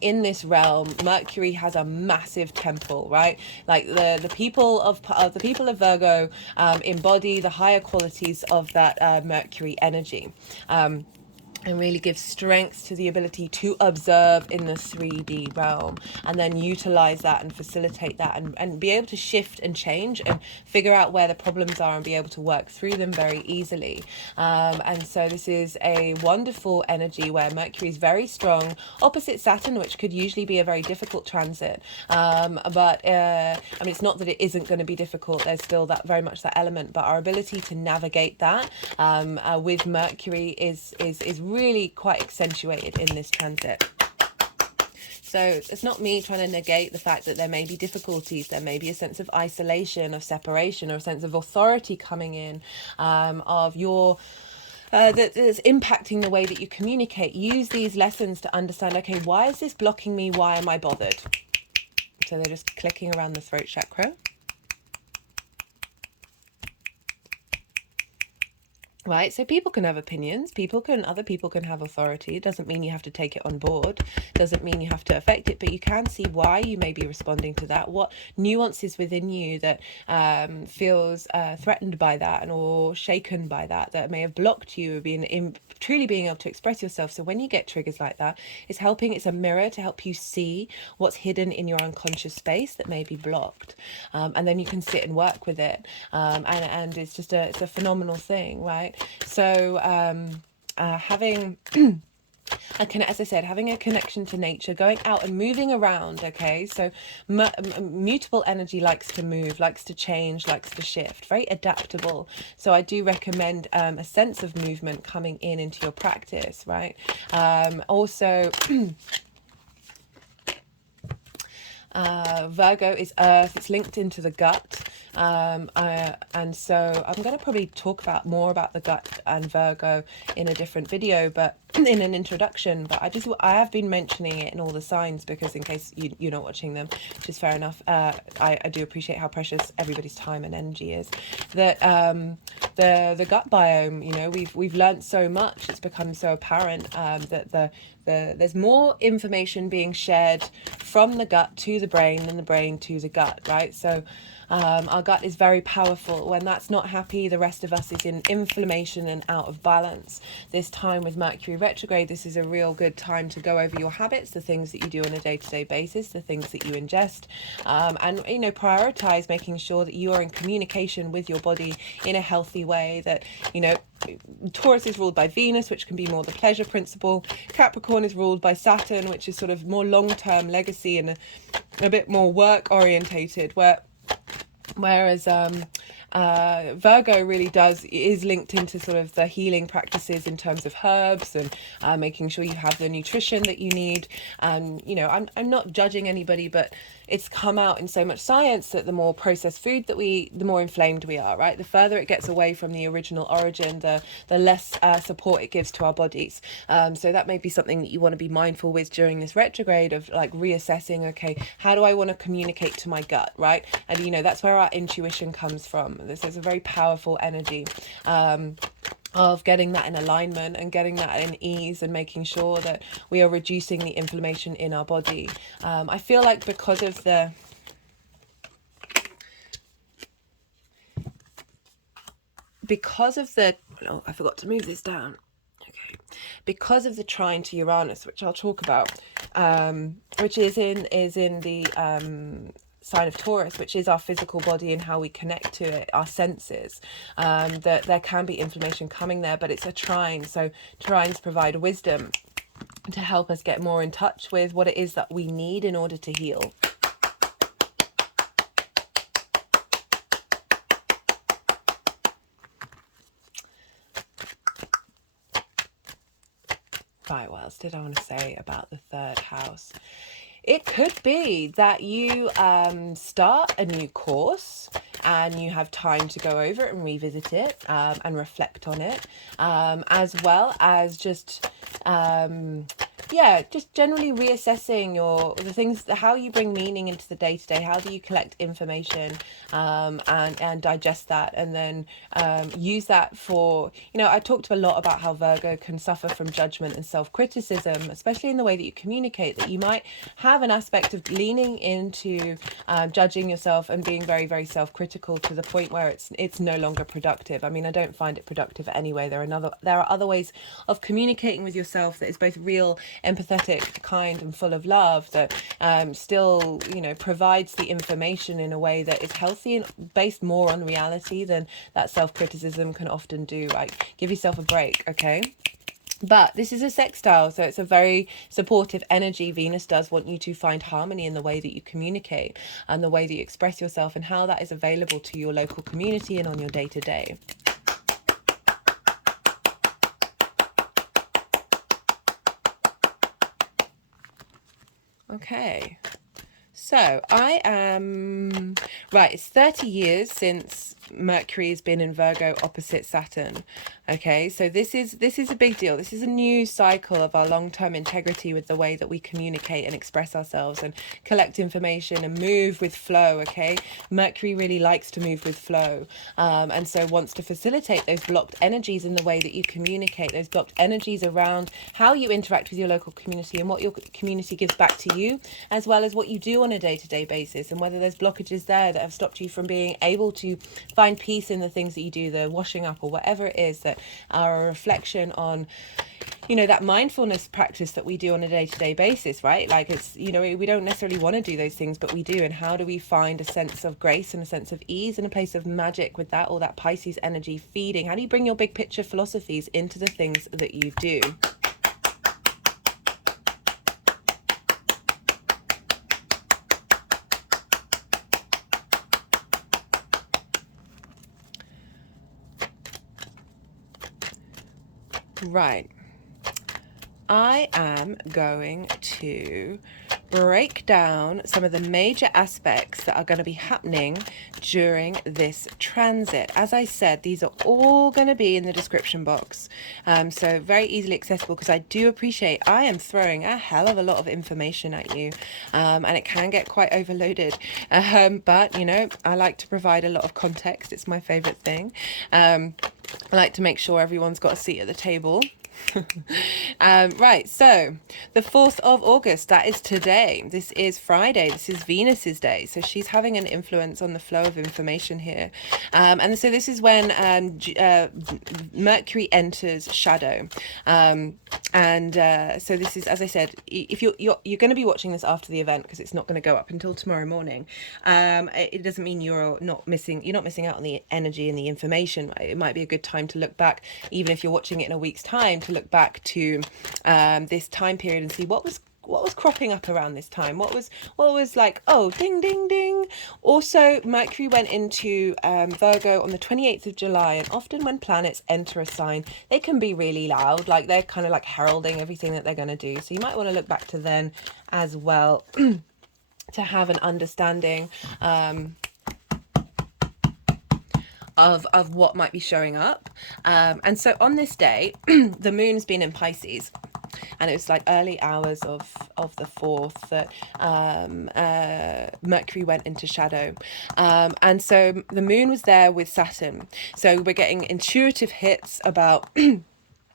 In this realm, Mercury has a massive temple, right? Like the the people of Virgo embody the higher qualities of that Mercury energy. And really give strength to the ability to observe in the 3D realm, and then utilize that and facilitate that, and be able to shift and change and figure out where the problems are and be able to work through them very easily. And so this is a wonderful energy where Mercury is very strong opposite Saturn, which could usually be a very difficult transit. But I mean, it's not that it isn't going to be difficult. There's still that very much that element, but our ability to navigate that with Mercury is really quite accentuated in this transit. So it's not me trying to negate the fact that there may be difficulties. There may be a sense of isolation, of separation, or a sense of authority coming in, of your that is impacting the way that you communicate. Use these lessons to understand, okay, why is this blocking me? Why am I bothered? So they're just clicking around the throat chakra. Right, so people can have opinions, other people can have authority. It doesn't mean you have to take it on board, doesn't mean you have to affect it, but you can see why you may be responding to that, what nuances within you that feels threatened by that, and or shaken by that may have blocked you in truly being able to express yourself. So when you get triggers like that, it's a mirror to help you see what's hidden in your unconscious space that may be blocked, and then you can sit and work with it, and it's a phenomenal thing, right? So having as I said, having a connection to nature, going out and moving around, okay? So mutable energy likes to move, likes to change, likes to shift, very adaptable. So I do recommend a sense of movement coming into your practice, right? Also Virgo is earth, it's linked into the gut, and so I'm going to probably talk more about the gut and Virgo in a different video, but in an introduction. But I have been mentioning it in all the signs, because in case you're not watching them, which is fair enough, I do appreciate how precious everybody's time and energy is. That the gut biome, you know, we've learned so much, it's become so apparent that there's more information being shared from the gut to the brain than the brain to the gut, right? So our gut is very powerful. When that's not happy, the rest of us is in inflammation and out of balance. This time with Mercury retrograde, this is a real good time to go over your habits, the things that you do on a day-to-day basis, the things that you ingest, and, you know, prioritize making sure that you are in communication with your body in a healthy way. That, you know, Taurus is ruled by Venus, which can be more the pleasure principle. Capricorn is ruled by Saturn, which is sort of more long-term legacy and a bit more work orientated, whereas Virgo really is linked into sort of the healing practices in terms of herbs and making sure you have the nutrition that you need. And, you know, I'm not judging anybody, but it's come out in so much science that the more processed food that the more inflamed we are, right? The further it gets away from the original origin, the less support it gives to our bodies. So that may be something that you want to be mindful with during this retrograde, of like reassessing, okay, how do I want to communicate to my gut, right? And, you know, that's where our intuition comes from. This is a very powerful energy. Of getting that in alignment and getting that in ease, and making sure that we are reducing the inflammation in our body. I feel like because of the oh, I forgot to move this down. Okay, because of the trine to Uranus, which I'll talk about, which is in the sign of Taurus, which is our physical body and how we connect to it, our senses, that there can be inflammation coming there, but it's a trine. So trines provide wisdom to help us get more in touch with what it is that we need in order to heal. Right, what else did I want to say about the third house? It could be that you start a new course and you have time to go over it and revisit it and reflect on it, as well as just yeah, just generally reassessing the things, how you bring meaning into the day to day. How do you collect information, and digest that, and then use that for, I talked a lot about how Virgo can suffer from judgment and self-criticism, especially in the way that you communicate, that you might have an aspect of leaning into judging yourself and being very, very self-critical to the point where it's no longer productive. I mean, I don't find it productive anyway. There are other ways of communicating with yourself that is both real, empathetic, kind, and full of love, that still, provides the information in a way that is healthy and based more on reality than that self-criticism can often do. Like, give yourself a break, okay? But this is a sextile, so it's a very supportive energy. Venus does want you to find harmony in the way that you communicate and the way that you express yourself, and how that is available to your local community and on your day-to-day. Okay, so I am right. It's 30 years since Mercury has been in Virgo opposite Saturn. Okay, so this is a big deal. This is a new cycle of our long-term integrity with the way that we communicate and express ourselves and collect information and move with flow. Okay, Mercury really likes to move with flow, and so wants to facilitate those blocked energies in the way that you communicate, those blocked energies around how you interact with your local community and what your community gives back to you, as well as what you do on a day-to-day basis, and whether there's blockages there that have stopped you from being able to find peace in the things that you do, the washing up or whatever it is, that are a reflection on, that mindfulness practice that we do on a day-to-day basis, right? Like, it's, we don't necessarily want to do those things, but we do. And how do we find a sense of grace and a sense of ease and a place of magic with that, or that Pisces energy feeding? How do you bring your big picture philosophies into the things that you do? Right. I am going to break down some of the major aspects that are going to be happening during this transit. As I said, these are all going to be in the description box, so very easily accessible, because I do appreciate I am throwing a hell of a lot of information at you, and it can get quite overloaded, but I like to provide a lot of context. It's my favorite thing. I like to make sure everyone's got a seat at the table. Right, so the 4th of August, that is today. This is Friday. This is Venus's day, so she's having an influence on the flow of information here, and so this is when Mercury enters shadow, and so this is, as I said, if you're going to be watching this after the event, because it's not going to go up until tomorrow morning, it doesn't mean you're not missing out on the energy and the information, right? It might be a good time to look back, even if you're watching it in a week's time, to look back to this time period and see what was cropping up around this time. What was like, oh, ding, ding, ding. Also, Mercury went into Virgo on the 28th of July, and often when planets enter a sign, they can be really loud, like they're kind of like heralding everything that they're going to do. So you might want to look back to then as well to have an understanding of what might be showing up. And so on this day, the moon's been in Pisces, and it was like early hours of the 4th that Mercury went into shadow, and so the moon was there with Saturn, so we're getting intuitive hits about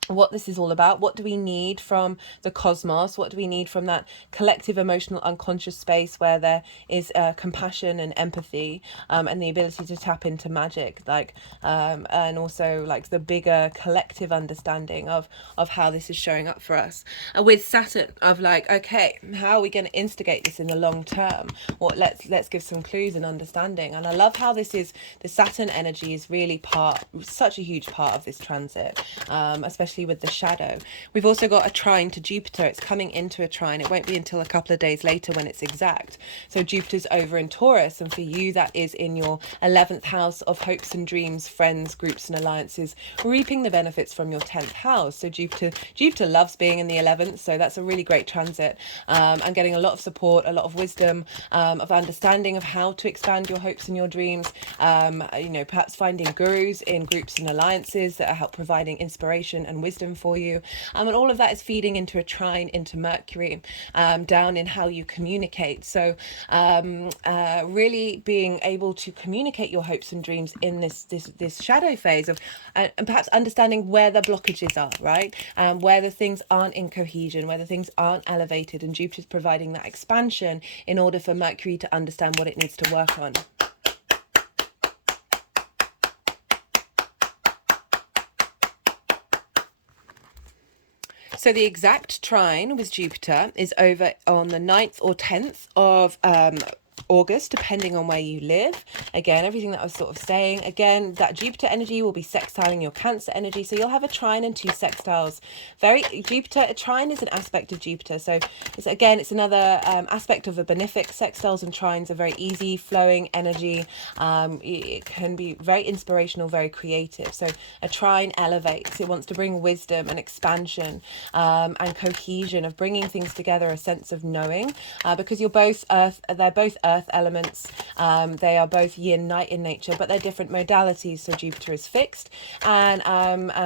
what this is all about. What do we need from the cosmos? What do we need from that collective emotional unconscious space where there is compassion and empathy, and the ability to tap into magic, like and also like the bigger collective understanding of how this is showing up for us, with Saturn, of like, okay, how are we going to instigate this in the long term? Well, let's give some clues and understanding. And I love how the Saturn energy is really such a huge part of this transit, especially with the shadow. We've also got a trine to Jupiter. It's coming into a trine. It won't be until a couple of days later when it's exact. So Jupiter's over in Taurus, and for you that is in your 11th house of hopes and dreams, friends, groups and alliances, reaping the benefits from your 10th house. So Jupiter loves being in the 11th, so that's a really great transit, and getting a lot of support, a lot of wisdom, of understanding of how to expand your hopes and your dreams, perhaps finding gurus in groups and alliances that are help providing inspiration and wisdom wisdom for you. And all of that is feeding into a trine into Mercury, down in how you communicate. So really being able to communicate your hopes and dreams in this shadow phase of, and perhaps understanding where the blockages are, right? Where the things aren't in cohesion, where the things aren't elevated, and Jupiter's providing that expansion in order for Mercury to understand what it needs to work on. So the exact trine with Jupiter is over on the 9th or 10th of August, depending on where you live. Again, everything that I was sort of saying, again, that Jupiter energy will be sextiling your Cancer energy. So you'll have a trine and 2 sextiles. Jupiter, a trine is an aspect of Jupiter. So it's another aspect of a benefic. Sextiles and trines are very easy flowing energy. It can be very inspirational, very creative. So a trine elevates. It wants to bring wisdom and expansion and cohesion of bringing things together, a sense of knowing, because you're both earth, they're both earth elements. They are both yin, night in nature, but they're different modalities. So Jupiter is fixed and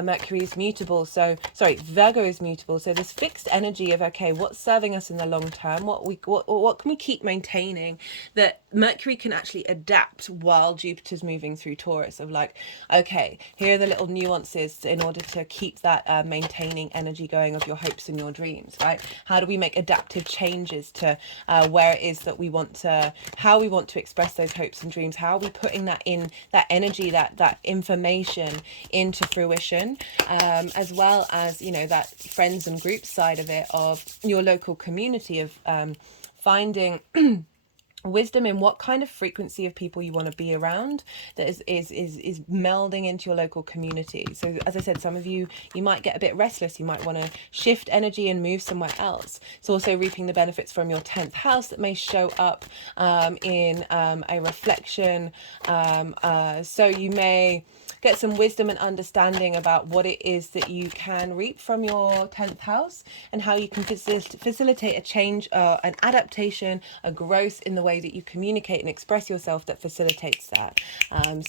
Mercury is mutable. Virgo is mutable. So this fixed energy of, okay, what's serving us in the long term? What can we keep maintaining? That Mercury can actually adapt while Jupiter's moving through Taurus, of like, okay, here are the little nuances in order to keep that maintaining energy going of your hopes and your dreams, right? How do we make adaptive changes to where it is that we want to, how we want to express those hopes and dreams? How are we putting that in, that energy, that information into fruition, as well as, you know, that friends and group side of it, of your local community, of finding wisdom in what kind of frequency of people you want to be around, that is melding into your local community. So as I said, some of you might get a bit restless. You might want to shift energy and move somewhere else. It's also reaping the benefits from your 10th house that may show up in a reflection. So you may get some wisdom and understanding about what it is that you can reap from your 10th house, and how you can facilitate a change, an adaptation, a growth in the way that you communicate and express yourself that facilitates that.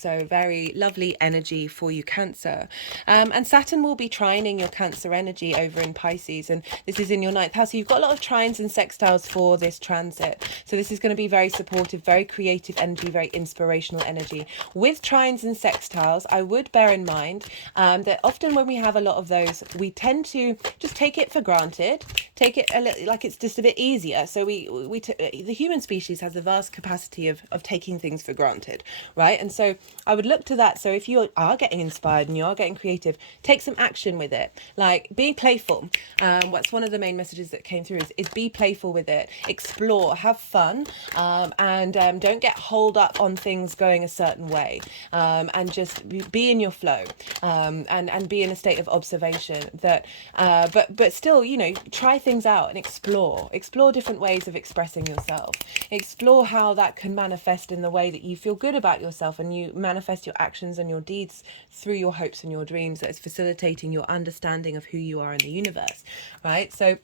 So very lovely energy for you, Cancer. And Saturn will be trining your Cancer energy over in Pisces, and this is in your 9th house. So you've got a lot of trines and sextiles for this transit. So this is going to be very supportive, very creative energy, very inspirational energy. With trines and sextiles, I would bear in mind that often when we have a lot of those, we tend to just take it for granted, take it a little, like it's just a bit easier. So the human species has a vast capacity of taking things for granted, right? And so I would look to that. So if you are getting inspired and you are getting creative, take some action with it. Like, be playful. What's one of the main messages that came through is be playful with it, explore, have fun, and don't get holed up on things going a certain way, and just be in your flow, and be in a state of observation. That but still, you know, try things out and explore different ways of expressing yourself. Explore how that can manifest in the way that you feel good about yourself, and you manifest your actions and your deeds through your hopes and your dreams. That is facilitating your understanding of who you are in the universe, right? So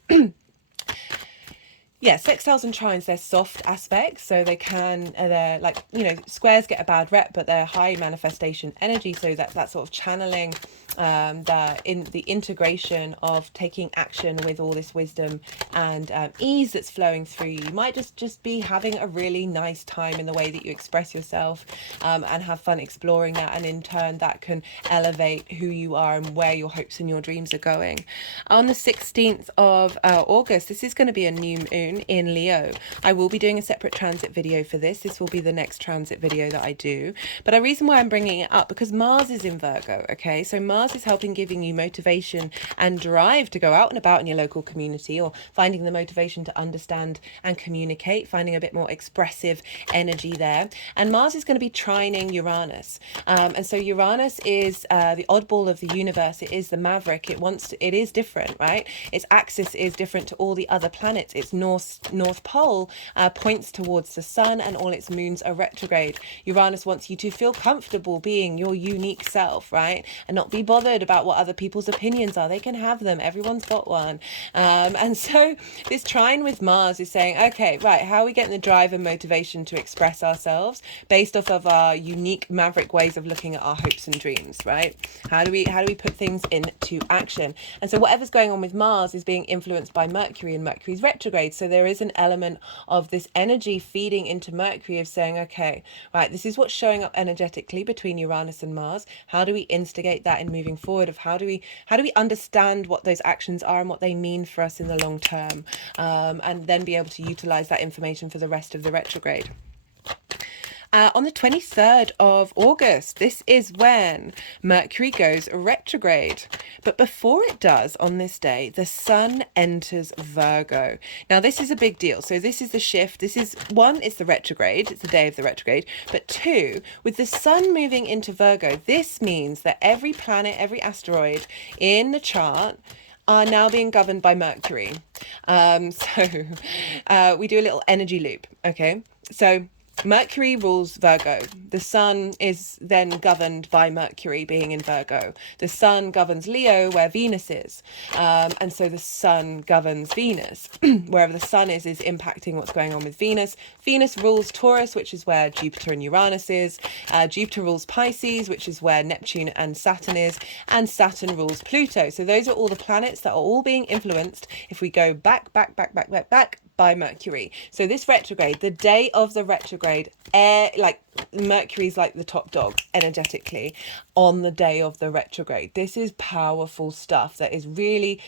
yeah, sextiles and trines, they're soft aspects, so they're like, you know, squares get a bad rep, but they're high manifestation energy. So that sort of channeling, the integration of taking action with all this wisdom and ease that's flowing through you. You might just be having a really nice time in the way that you express yourself, and have fun exploring that, and in turn that can elevate who you are and where your hopes and your dreams are going. On the 16th of August, this is going to be a new moon in Leo. I will be doing a separate transit video for this. This will be the next transit video that I do. But a reason why I'm bringing it up, because Mars is in Virgo, okay? So Mars is helping, giving you motivation and drive to go out and about in your local community, or finding the motivation to understand and communicate, finding a bit more expressive energy there. And Mars is going to be trining Uranus. And so Uranus is the oddball of the universe. It is the maverick. It is different, right? Its axis is different to all the other planets. Its North Pole points towards the sun, and all its moons are retrograde. Uranus wants you to feel comfortable being your unique self, right? And not be bothered about what other people's opinions are. They can have them. Everyone's got one. And so this trine with Mars is saying, okay, right, how are we getting the drive and motivation to express ourselves based off of our unique maverick ways of looking at our hopes and dreams, right? How do we put things into action? And so whatever's going on with Mars is being influenced by Mercury and Mercury's retrograde. So there is an element of this energy feeding into Mercury of saying, okay, right, this is what's showing up energetically between Uranus and Mars. How do we instigate that in moving forward? Of how do we understand what those actions are and what they mean for us in the long term, and then be able to utilize that information for the rest of the retrograde. On the 23rd of August, this is when Mercury goes retrograde. But before it does, on this day, the Sun enters Virgo. Now, this is a big deal. So this is the shift. This is, one, it's the retrograde. It's the day of the retrograde. But two, with the Sun moving into Virgo, this means that every planet, every asteroid in the chart are now being governed by Mercury. So we do a little energy loop, okay? So Mercury rules Virgo. The Sun is then governed by Mercury being in Virgo. The Sun governs Leo, where Venus is. And so the Sun governs Venus. Wherever the Sun is impacting what's going on with Venus. Venus rules Taurus, which is where Jupiter and Uranus is. Jupiter rules Pisces, which is where Neptune and Saturn is. And Saturn rules Pluto. So those are all the planets that are all being influenced, if we go back, by Mercury. So this retrograde, the day of the retrograde, Mercury's like the top dog energetically on the day of the retrograde. This is powerful stuff that is really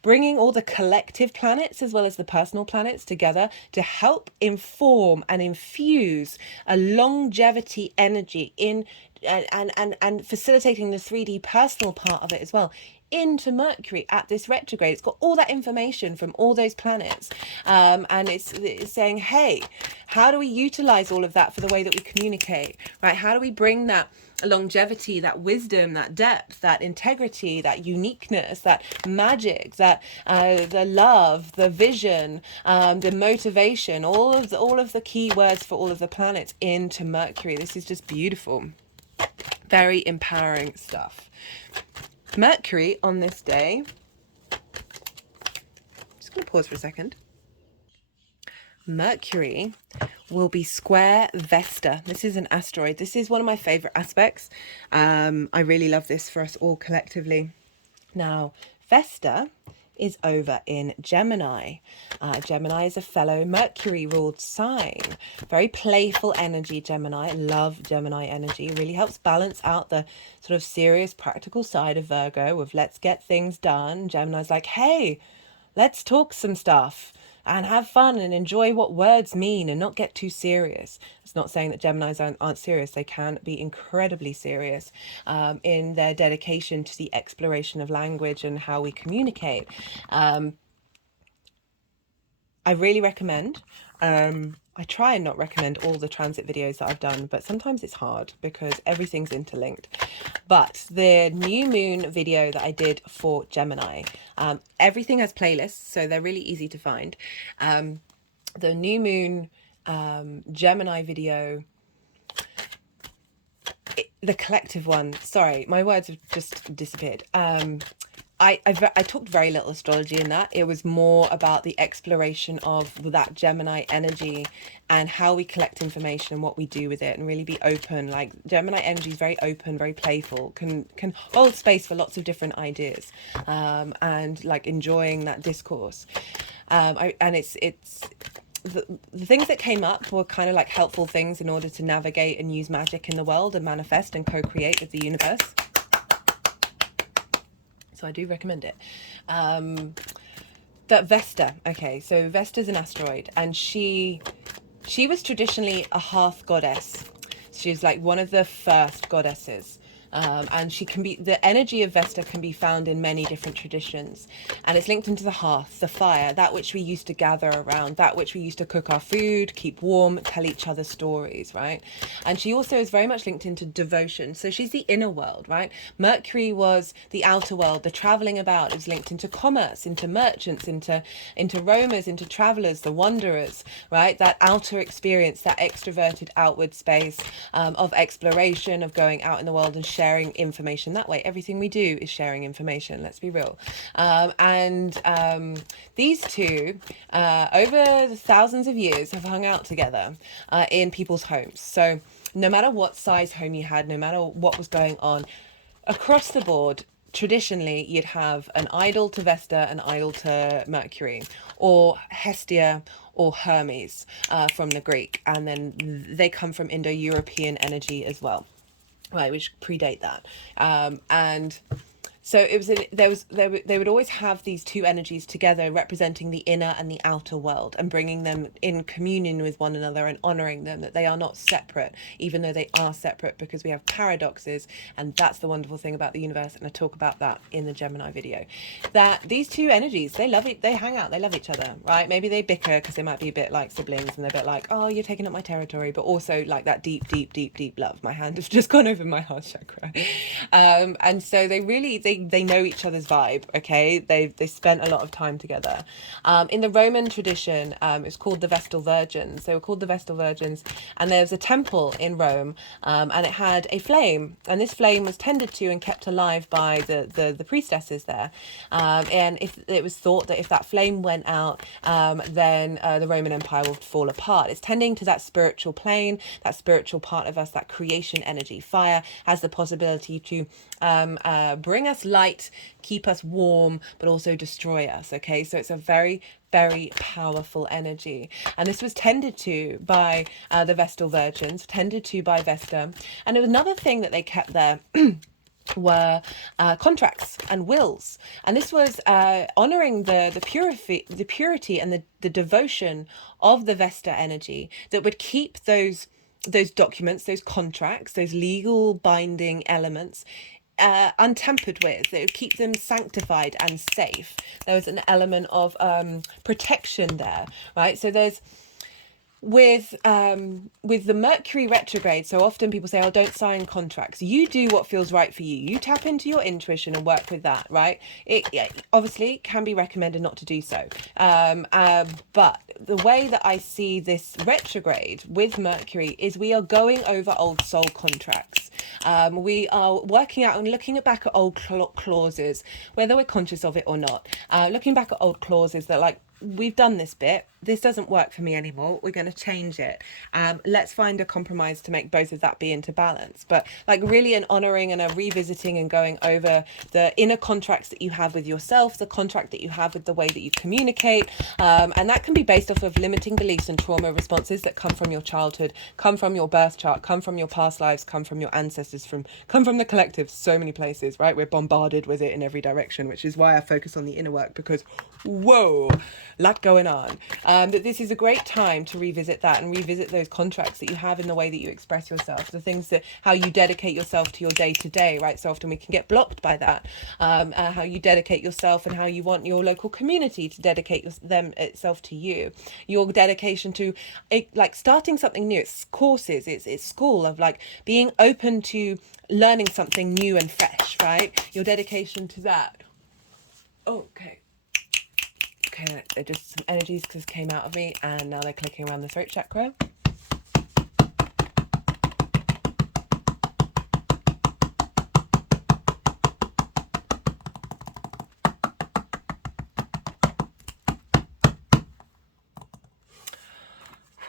bringing all the collective planets as well as the personal planets together to help inform and infuse a longevity energy in and facilitating the 3D personal part of it as well into Mercury at this retrograde. It's got all that information from all those planets, and it's saying, hey, how do we utilize all of that for the way that we communicate, right? How do we bring that longevity, that wisdom, that depth, that integrity, that uniqueness, that magic, that the love, the vision, the motivation, all of the key words for all of the planets into Mercury? This is just beautiful, very empowering stuff. Mercury on this day, just going to pause for a second. Mercury will be square Vesta. This is an asteroid. This is one of my favorite aspects. I really love this for us all collectively. Now, Vesta is over in Gemini. Gemini is a fellow Mercury ruled sign. Very playful energy, Gemini. Love Gemini energy. Really helps balance out the sort of serious practical side of Virgo of let's get things done. Gemini's like, hey, let's talk some stuff and have fun and enjoy what words mean and not get too serious. It's not saying that Geminis aren't serious. They can be incredibly serious in their dedication to the exploration of language and how we communicate. I really recommend, I try and not recommend all the transit videos that I've done, but sometimes it's hard because everything's interlinked. But the new moon video that I did for Gemini, everything has playlists, so they're really easy to find. The new moon Gemini video, the collective one, sorry, my words have just disappeared. I talked very little astrology in that. It was more about the exploration of that Gemini energy and how we collect information and what we do with it, and really be open. Like Gemini energy is very open, very playful, can hold space for lots of different ideas, and like enjoying that discourse. The things that came up were kind of like helpful things in order to navigate and use magic in the world and manifest and co-create with the universe. So I do recommend it. That Vesta, okay, so Vesta's an asteroid, and she was traditionally a hearth goddess. She's like one of the first goddesses. And the energy of Vesta can be found in many different traditions, and it's linked into the hearth, the fire, that which we used to gather around, that which we used to cook our food, keep warm, tell each other stories, right? And she also is very much linked into devotion. So she's the inner world, right? Mercury was the outer world, the traveling about. It was linked into commerce, into merchants, into roamers, into travelers, the wanderers, right? That outer experience, that extroverted outward space of exploration, of going out in the world and sharing information that way. Everything we do is sharing information, let's be real. These two, over the thousands of years, have hung out together in people's homes. So no matter what size home you had, no matter what was going on, across the board, traditionally you'd have an idol to Vesta, an idol to Mercury, or Hestia or Hermes from the Greek, and then they come from Indo-European energy as well, right, which predate that. And so it was they would always have these two energies together, representing the inner and the outer world, and bringing them in communion with one another and honoring them, that they are not separate, even though they are separate, because we have paradoxes. And that's the wonderful thing about the universe, and I talk about that in the Gemini video, that these two energies, they love it, they hang out, they love each other, right? Maybe they bicker because they might be a bit like siblings, and they're a bit like, oh, you're taking up my territory, but also like that deep love. My hand has just gone over my heart chakra. And so they know each other's vibe. Okay, they spent a lot of time together. In the Roman tradition, it's called the Vestal Virgins. They were called the Vestal Virgins, and there was a temple in Rome, and it had a flame, and this flame was tended to and kept alive by the priestesses there. And if it was thought that if that flame went out, then the Roman Empire would fall apart. It's tending to that spiritual plane, that spiritual part of us, that creation energy. Fire has the possibility to bring us light, keep us warm, but also destroy us. Okay, so it's a very, very powerful energy, and this was tended to by the Vestal Virgins, tended to by Vesta. And another thing that they kept there were contracts and wills, and this was honoring the purity and the devotion of the Vesta energy, that would keep those documents, those contracts, those legal binding elements untempered with. It would keep them sanctified and safe. There was an element of protection there, right? So there's with the Mercury retrograde, so often people say, oh, don't sign contracts. You do what feels right for you. You tap into your intuition and work with that, right? It obviously can be recommended not to do so. But the way that I see this retrograde with Mercury is we are going over old soul contracts. We are working out and looking back at old clauses, whether we're conscious of it or not. Looking back at old clauses that, like, we've done this bit, this doesn't work for me anymore, we're going to change it. Let's find a compromise to make both of that be into balance. But like really an honoring and a revisiting and going over the inner contracts that you have with yourself, the contract that you have with the way that you communicate, and that can be based off of limiting beliefs and trauma responses that come from your childhood, come from your birth chart, come from your past lives, come from your ancestors, come from the collective. So many places, right? We're bombarded with it in every direction, which is why I focus on the inner work, because whoa, lot going on. That this is a great time to revisit that and revisit those contracts that you have in the way that you express yourself, the things that, how you dedicate yourself to your day to day, right? So often we can get blocked by that. How you dedicate yourself and how you want your local community to dedicate itself to you. Your dedication to it, like starting something new. It's courses, it's school, of like being open to learning something new and fresh, right? Your dedication to that. Okay, they're just some energies just came out of me, and now they're clicking around the throat chakra.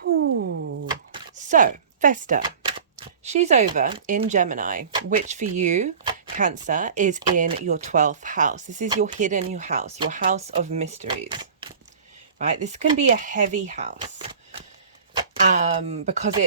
Ooh. So, Vesta, she's over in Gemini, which for you, Cancer, is in your 12th house. This is your hidden house, your house of mysteries, right? This can be a heavy house because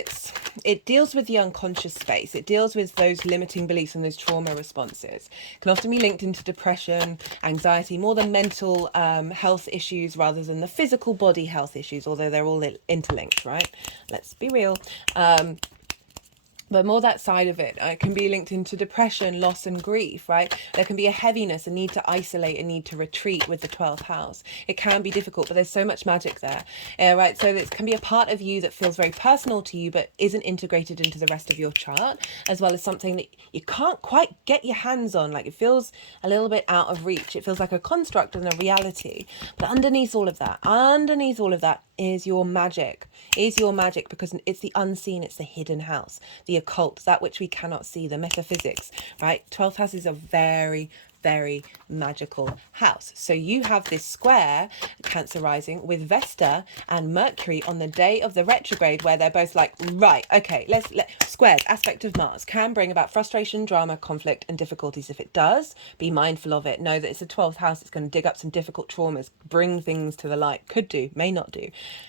it deals with the unconscious space. It deals with those limiting beliefs and those trauma responses. It can often be linked into depression, anxiety, more than mental health issues rather than the physical body health issues, although they're all interlinked, right? Let's be real. But more that side of it. It can be linked into depression, loss and grief, right? There can be a heaviness, a need to isolate, a need to retreat with the 12th house. It can be difficult, but there's so much magic there, right? So it can be a part of you that feels very personal to you, but isn't integrated into the rest of your chart, as well as something that you can't quite get your hands on. Like it feels a little bit out of reach. It feels like a construct and a reality. But underneath all of that is your magic, because it's the unseen, it's the hidden house, the occult, that which we cannot see, the metaphysics, right? 12th house is a very, very magical house. So you have this square, Cancer rising, with Vesta and Mercury on the day of the retrograde, where they're both like, right, okay, squares, aspect of Mars, can bring about frustration, drama, conflict, and difficulties. If it does, be mindful of it. Know that it's a 12th house. It's going to dig up some difficult traumas, bring things to the light. Could do, may not do.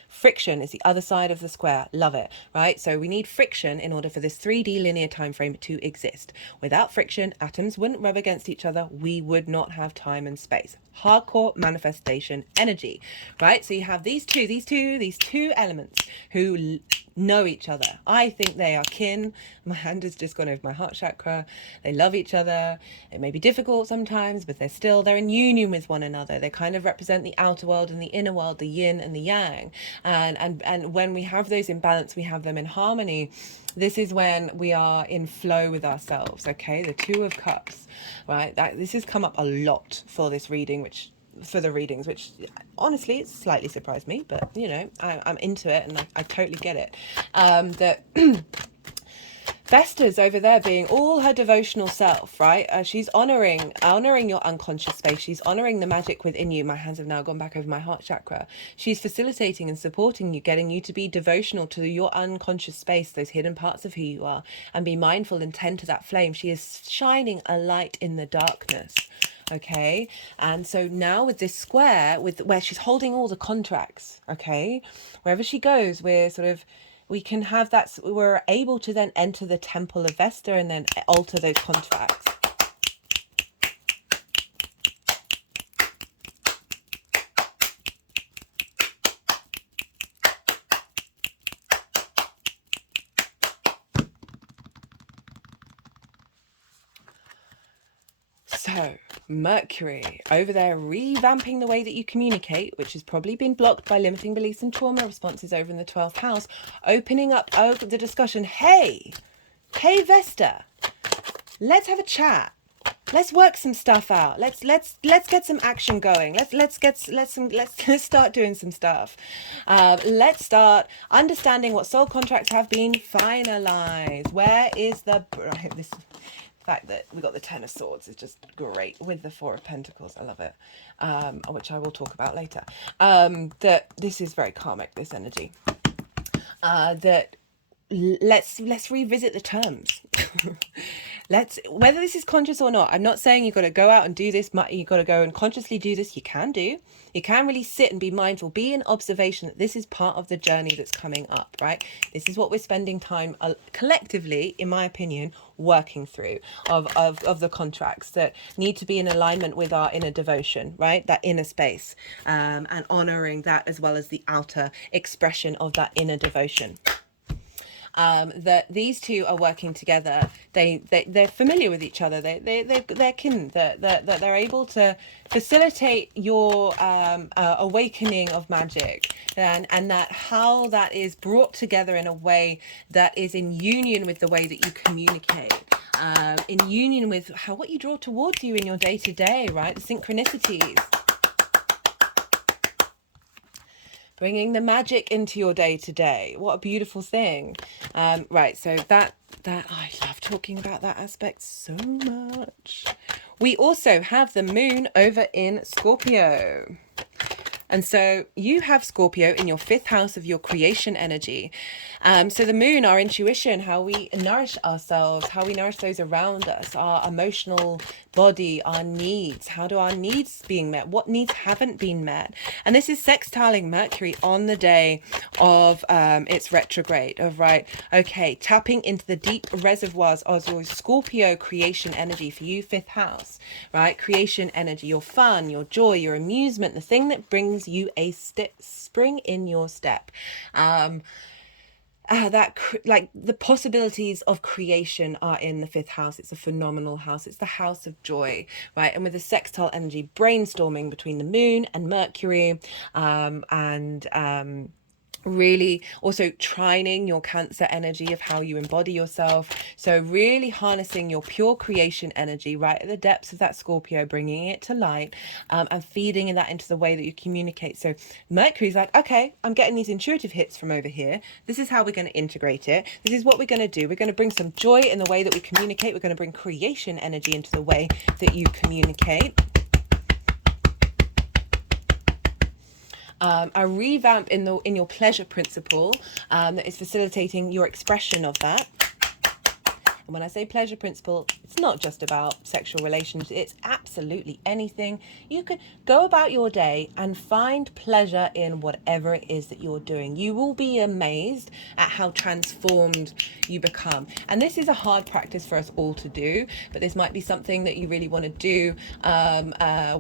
Friction is the other side of the square. Love it, right? So we need friction in order for this 3D linear time frame to exist. Without friction, atoms wouldn't rub against each other. We would not have time and space. Hardcore manifestation energy, right? So you have these two elements who know each other. I think they are kin. My hand has just gone over my heart chakra. They love each other. It may be difficult sometimes, but they're in union with one another. They kind of represent the outer world and the inner world, the yin and the yang. And when we have those in balance, we have them in harmony. This is when we are in flow with ourselves, okay? The Two of Cups, right? This has come up a lot for this reading, which honestly, it slightly surprised me, but you know, I'm into it, and I totally get it. That Vesta's over there being all her devotional self, right? She's honoring your unconscious space. She's honoring the magic within you. My hands have now gone back over my heart chakra. She's facilitating and supporting you, getting you to be devotional to your unconscious space, those hidden parts of who you are, and be mindful and tend to that flame. She is shining a light in the darkness. Okay, and so now with this square, where she's holding all the contracts, okay, wherever she goes, we can have that. We're able to then enter the temple of Vesta and then alter those contracts. So Mercury over there revamping the way that you communicate, which has probably been blocked by limiting beliefs and trauma responses over in the 12th house, opening up the discussion. Hey Vesta, let's have a chat. Let's work some stuff out. Let's get some action going. Let's start doing some stuff. Let's start understanding what soul contracts have been finalized. Where is the fact that we got the Ten of Swords is just great with the Four of Pentacles. I love it, which I will talk about later. That this is very karmic, this energy. That let's revisit the terms. Whether this is conscious or not, I'm not saying you've got to go out and do this, you've got to go and consciously do this. You can really sit and be mindful, be in observation that this is part of the journey that's coming up, right? This is what we're spending time collectively, in my opinion, working through of the contracts that need to be in alignment with our inner devotion, right? That inner space, and honoring that as well as the outer expression of that inner devotion. That these two are working together. They're familiar with each other. They're kin. That they're able to facilitate your awakening of magic, and that how that is brought together in a way that is in union with the way that you communicate. In union with what you draw towards you in your day-to-day, right? The synchronicities. Bringing the magic into your day-to-day. What a beautiful thing. Right, so that I love talking about that aspect so much. We also have the moon over in Scorpio. And so you have Scorpio in your 5th house of your creation energy. So the moon, our intuition, how we nourish ourselves, how we nourish those around us, our emotional body, our needs. How do our needs being met? What needs haven't been met? And this is sextiling Mercury on the day of its retrograde. Tapping into the deep reservoirs of your Scorpio creation energy for you, 5th house, right? Creation energy, your fun, your joy, your amusement, the thing that brings you a spring in your step. The possibilities of creation are in the 5th house. It's a phenomenal house. It's the house of joy, right? And with the sextile energy, brainstorming between the moon and Mercury, really also trining your Cancer energy of how you embody yourself. So really harnessing your pure creation energy right at the depths of that Scorpio, bringing it to light, and feeding that into the way that you communicate. So Mercury's like, okay, I'm getting these intuitive hits from over here. This is how we're going to integrate it. This is what we're going to do. We're going to bring some joy in the way that we communicate. We're going to bring creation energy into the way that you communicate. A revamp in your pleasure principle that is facilitating your expression of that. And when I say pleasure principle, it's not just about sexual relations. It's absolutely anything. You can go about your day and find pleasure in whatever it is that you're doing. You will be amazed at how transformed you become. And this is a hard practice for us all to do, but this might be something that you really want to do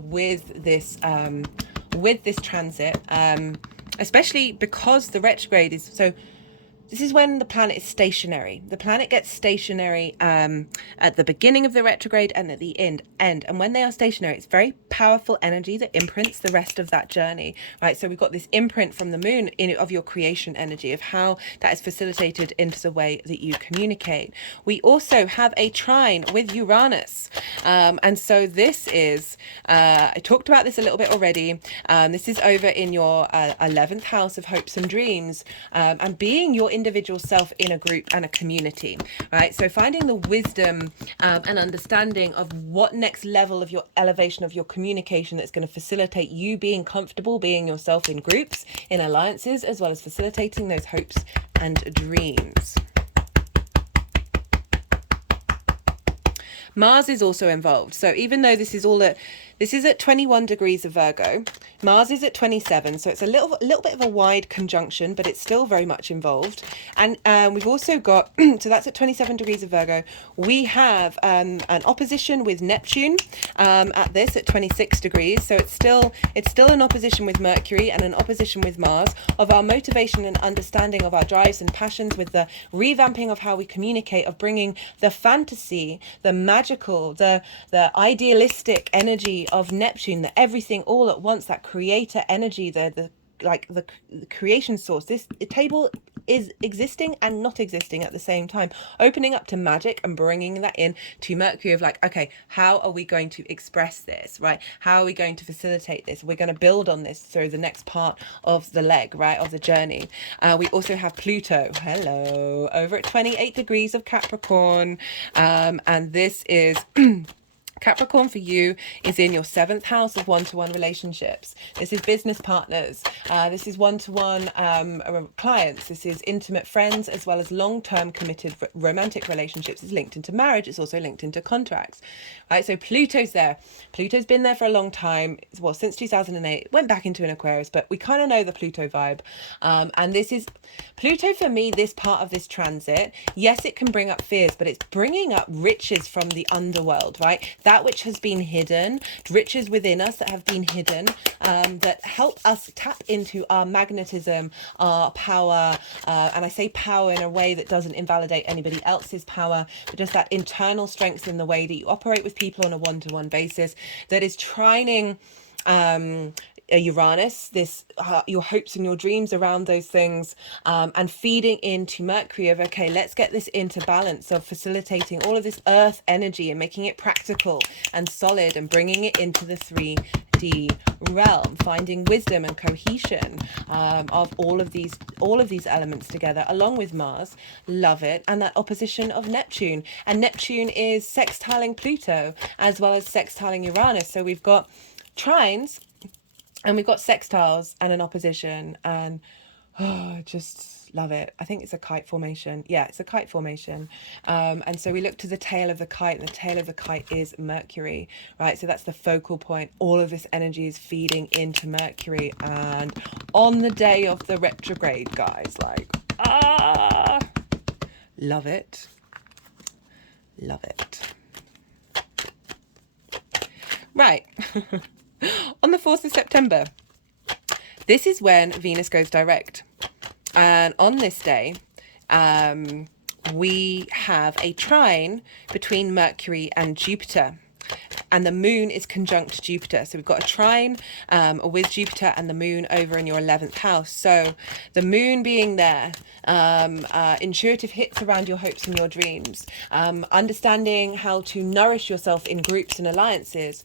with this transit, especially because the retrograde is so. This is when the planet is stationary. The planet gets stationary at the beginning of the retrograde and at the end. And when they are stationary, it's very powerful energy that imprints the rest of that journey, right? So we've got this imprint from the moon of your creation energy, of how that is facilitated into the way that you communicate. We also have a trine with Uranus. And so this is, I talked about this a little bit already. This is over in your 11th house of hopes and dreams, and being your individual self in a group and a community, right? So finding the wisdom and understanding of what next level of your elevation of your communication that's going to facilitate you being comfortable being yourself in groups, in alliances, as well as facilitating those hopes and dreams. Mars is also involved. So even though this is at 21 degrees of Virgo, Mars is at 27, so it's a little bit of a wide conjunction, but it's still very much involved. And we've also got, so that's at 27 degrees of Virgo. We have an opposition with Neptune at 26 degrees. So it's still an opposition with Mercury and an opposition with Mars of our motivation and understanding of our drives and passions, with the revamping of how we communicate, of bringing the fantasy, the magical, the idealistic energy of Neptune, the everything all at once, that creator energy, the creation source. This table is existing and not existing at the same time, opening up to magic and bringing that in to Mercury of like, okay, how are we going to express this, right? How are we going to facilitate this? We're going to build on this through the next part of the leg, right, of the journey. We also have Pluto, hello, over at 28 degrees of Capricorn, and this is Capricorn for you is in your 7th house of one-to-one relationships. This is business partners. This is one-to-one clients. This is intimate friends, as well as long-term committed romantic relationships. It's linked into marriage. It's also linked into contracts. Right, so Pluto's there. Pluto's been there for a long time. Well, since 2008. Went back into an Aquarius, but we kind of know the Pluto vibe. And this is Pluto for me, this part of this transit. Yes, it can bring up fears, but it's bringing up riches from the underworld, right? That which has been hidden, riches within us that have been hidden, that help us tap into our magnetism, our power, and I say power in a way that doesn't invalidate anybody else's power, but just that internal strength in the way that you operate with people on a one-to-one basis, that is trining Uranus, this your hopes and your dreams around those things, and feeding into Mercury of, okay, let's get this into balance, of facilitating all of this earth energy and making it practical and solid and bringing it into the 3D realm, finding wisdom and cohesion of all of these elements together, along with Mars. Love it. And that opposition of Neptune, and Neptune is sextiling Pluto as well as sextiling Uranus. So we've got trines and we've got sextiles and an opposition, and just love it. I think it's a kite formation. Yeah, it's a kite formation. And so we look to the tail of the kite, and the tail of the kite is Mercury, right? So that's the focal point. All of this energy is feeding into Mercury. And on the day of the retrograde, guys, like, love it. Love it. Right. On the 4th of September, this is when Venus goes direct. And on this day, we have a trine between Mercury and Jupiter. and the moon is conjunct Jupiter. So we've got a trine with Jupiter and the moon over in your 11th house. So the moon being there, intuitive hits around your hopes and your dreams, understanding how to nourish yourself in groups and alliances,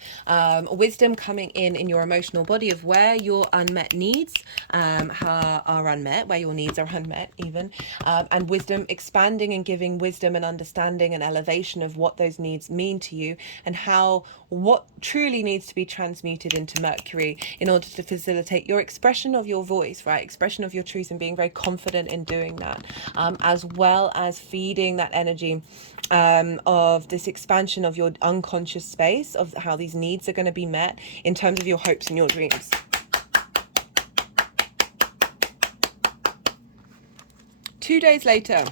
wisdom coming in your emotional body of where your unmet needs are unmet, where your needs are unmet even, and wisdom expanding and giving wisdom and understanding and elevation of what those needs mean to you, and how what truly needs to be transmuted into Mercury in order to facilitate your expression of your voice, right? Expression of your truth, and being very confident in doing that, as well as feeding that energy of this expansion of your unconscious space, of how these needs are going to be met in terms of your hopes and your dreams. Two days later,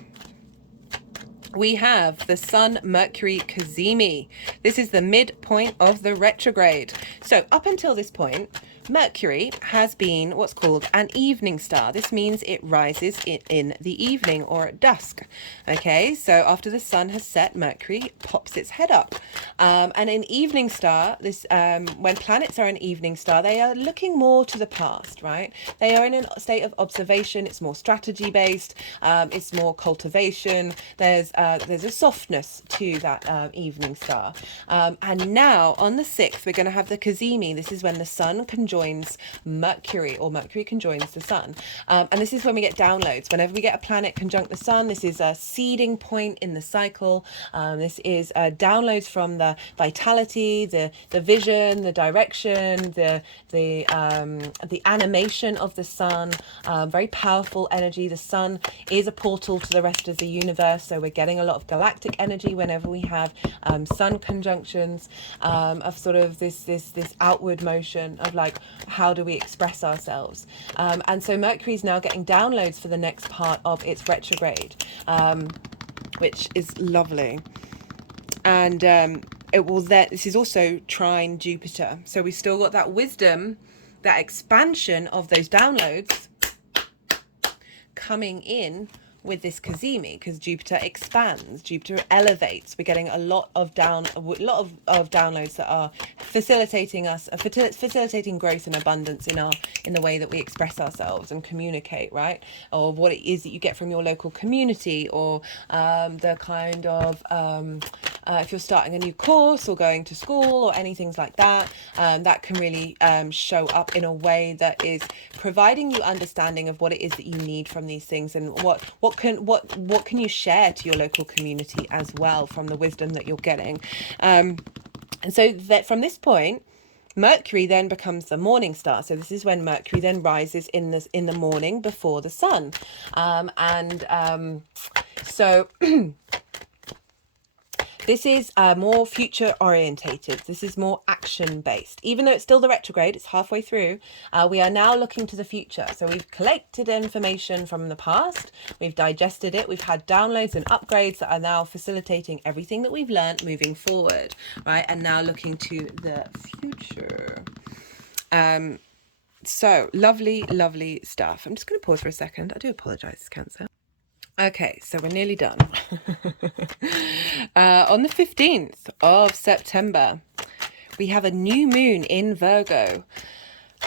we have the Sun Mercury cazimi. This is the midpoint of the retrograde. So up until this point, Mercury has been what's called an evening star. This means it rises in the evening or at dusk. Okay, so after the sun has set, Mercury pops its head up. And an evening star, when planets are an evening star, they are looking more to the past, right? They are in a state of observation. It's more strategy based. It's more cultivation. There's a softness to that evening star. And now on the 6th, we're going to have the cazimi. This is when the sun conjoins Mercury, or Mercury conjoins the sun. And this is when we get downloads. Whenever we get a planet conjunct the sun, this is a seeding point in the cycle. This is downloads from the vitality, the vision, the direction, the animation of the sun. Very powerful energy. The sun is a portal to the rest of the universe, so we're getting a lot of galactic energy whenever we have sun conjunctions, of sort of this outward motion of like, how do we express ourselves? And so Mercury is now getting downloads for the next part of its retrograde, which is lovely. And this is also trine Jupiter. So we've still got that wisdom, that expansion of those downloads coming in with this cazimi, because Jupiter expands, Jupiter elevates. We're getting a lot of downloads that are facilitating growth and abundance in the way that we express ourselves and communicate, right? Or what it is that you get from your local community, or the kind of if you're starting a new course or going to school or anything like that, that can really show up in a way that is providing you understanding of what it is that you need from these things, and what can you share to your local community as well from the wisdom that you're getting. And so that from this point, Mercury then becomes the morning star. So this is when Mercury then rises in the morning before the sun. So this is more future orientated. This is more action based. Even though it's still the retrograde, it's halfway through, we are now looking to the future. So we've collected information from the past, we've digested it, we've had downloads and upgrades that are now facilitating everything that we've learned moving forward, right? And now looking to the future. So lovely stuff. I'm just going to pause for a second. I do apologize, Cancer. Okay, so we're nearly done. On the 15th of September, we have a new moon in Virgo.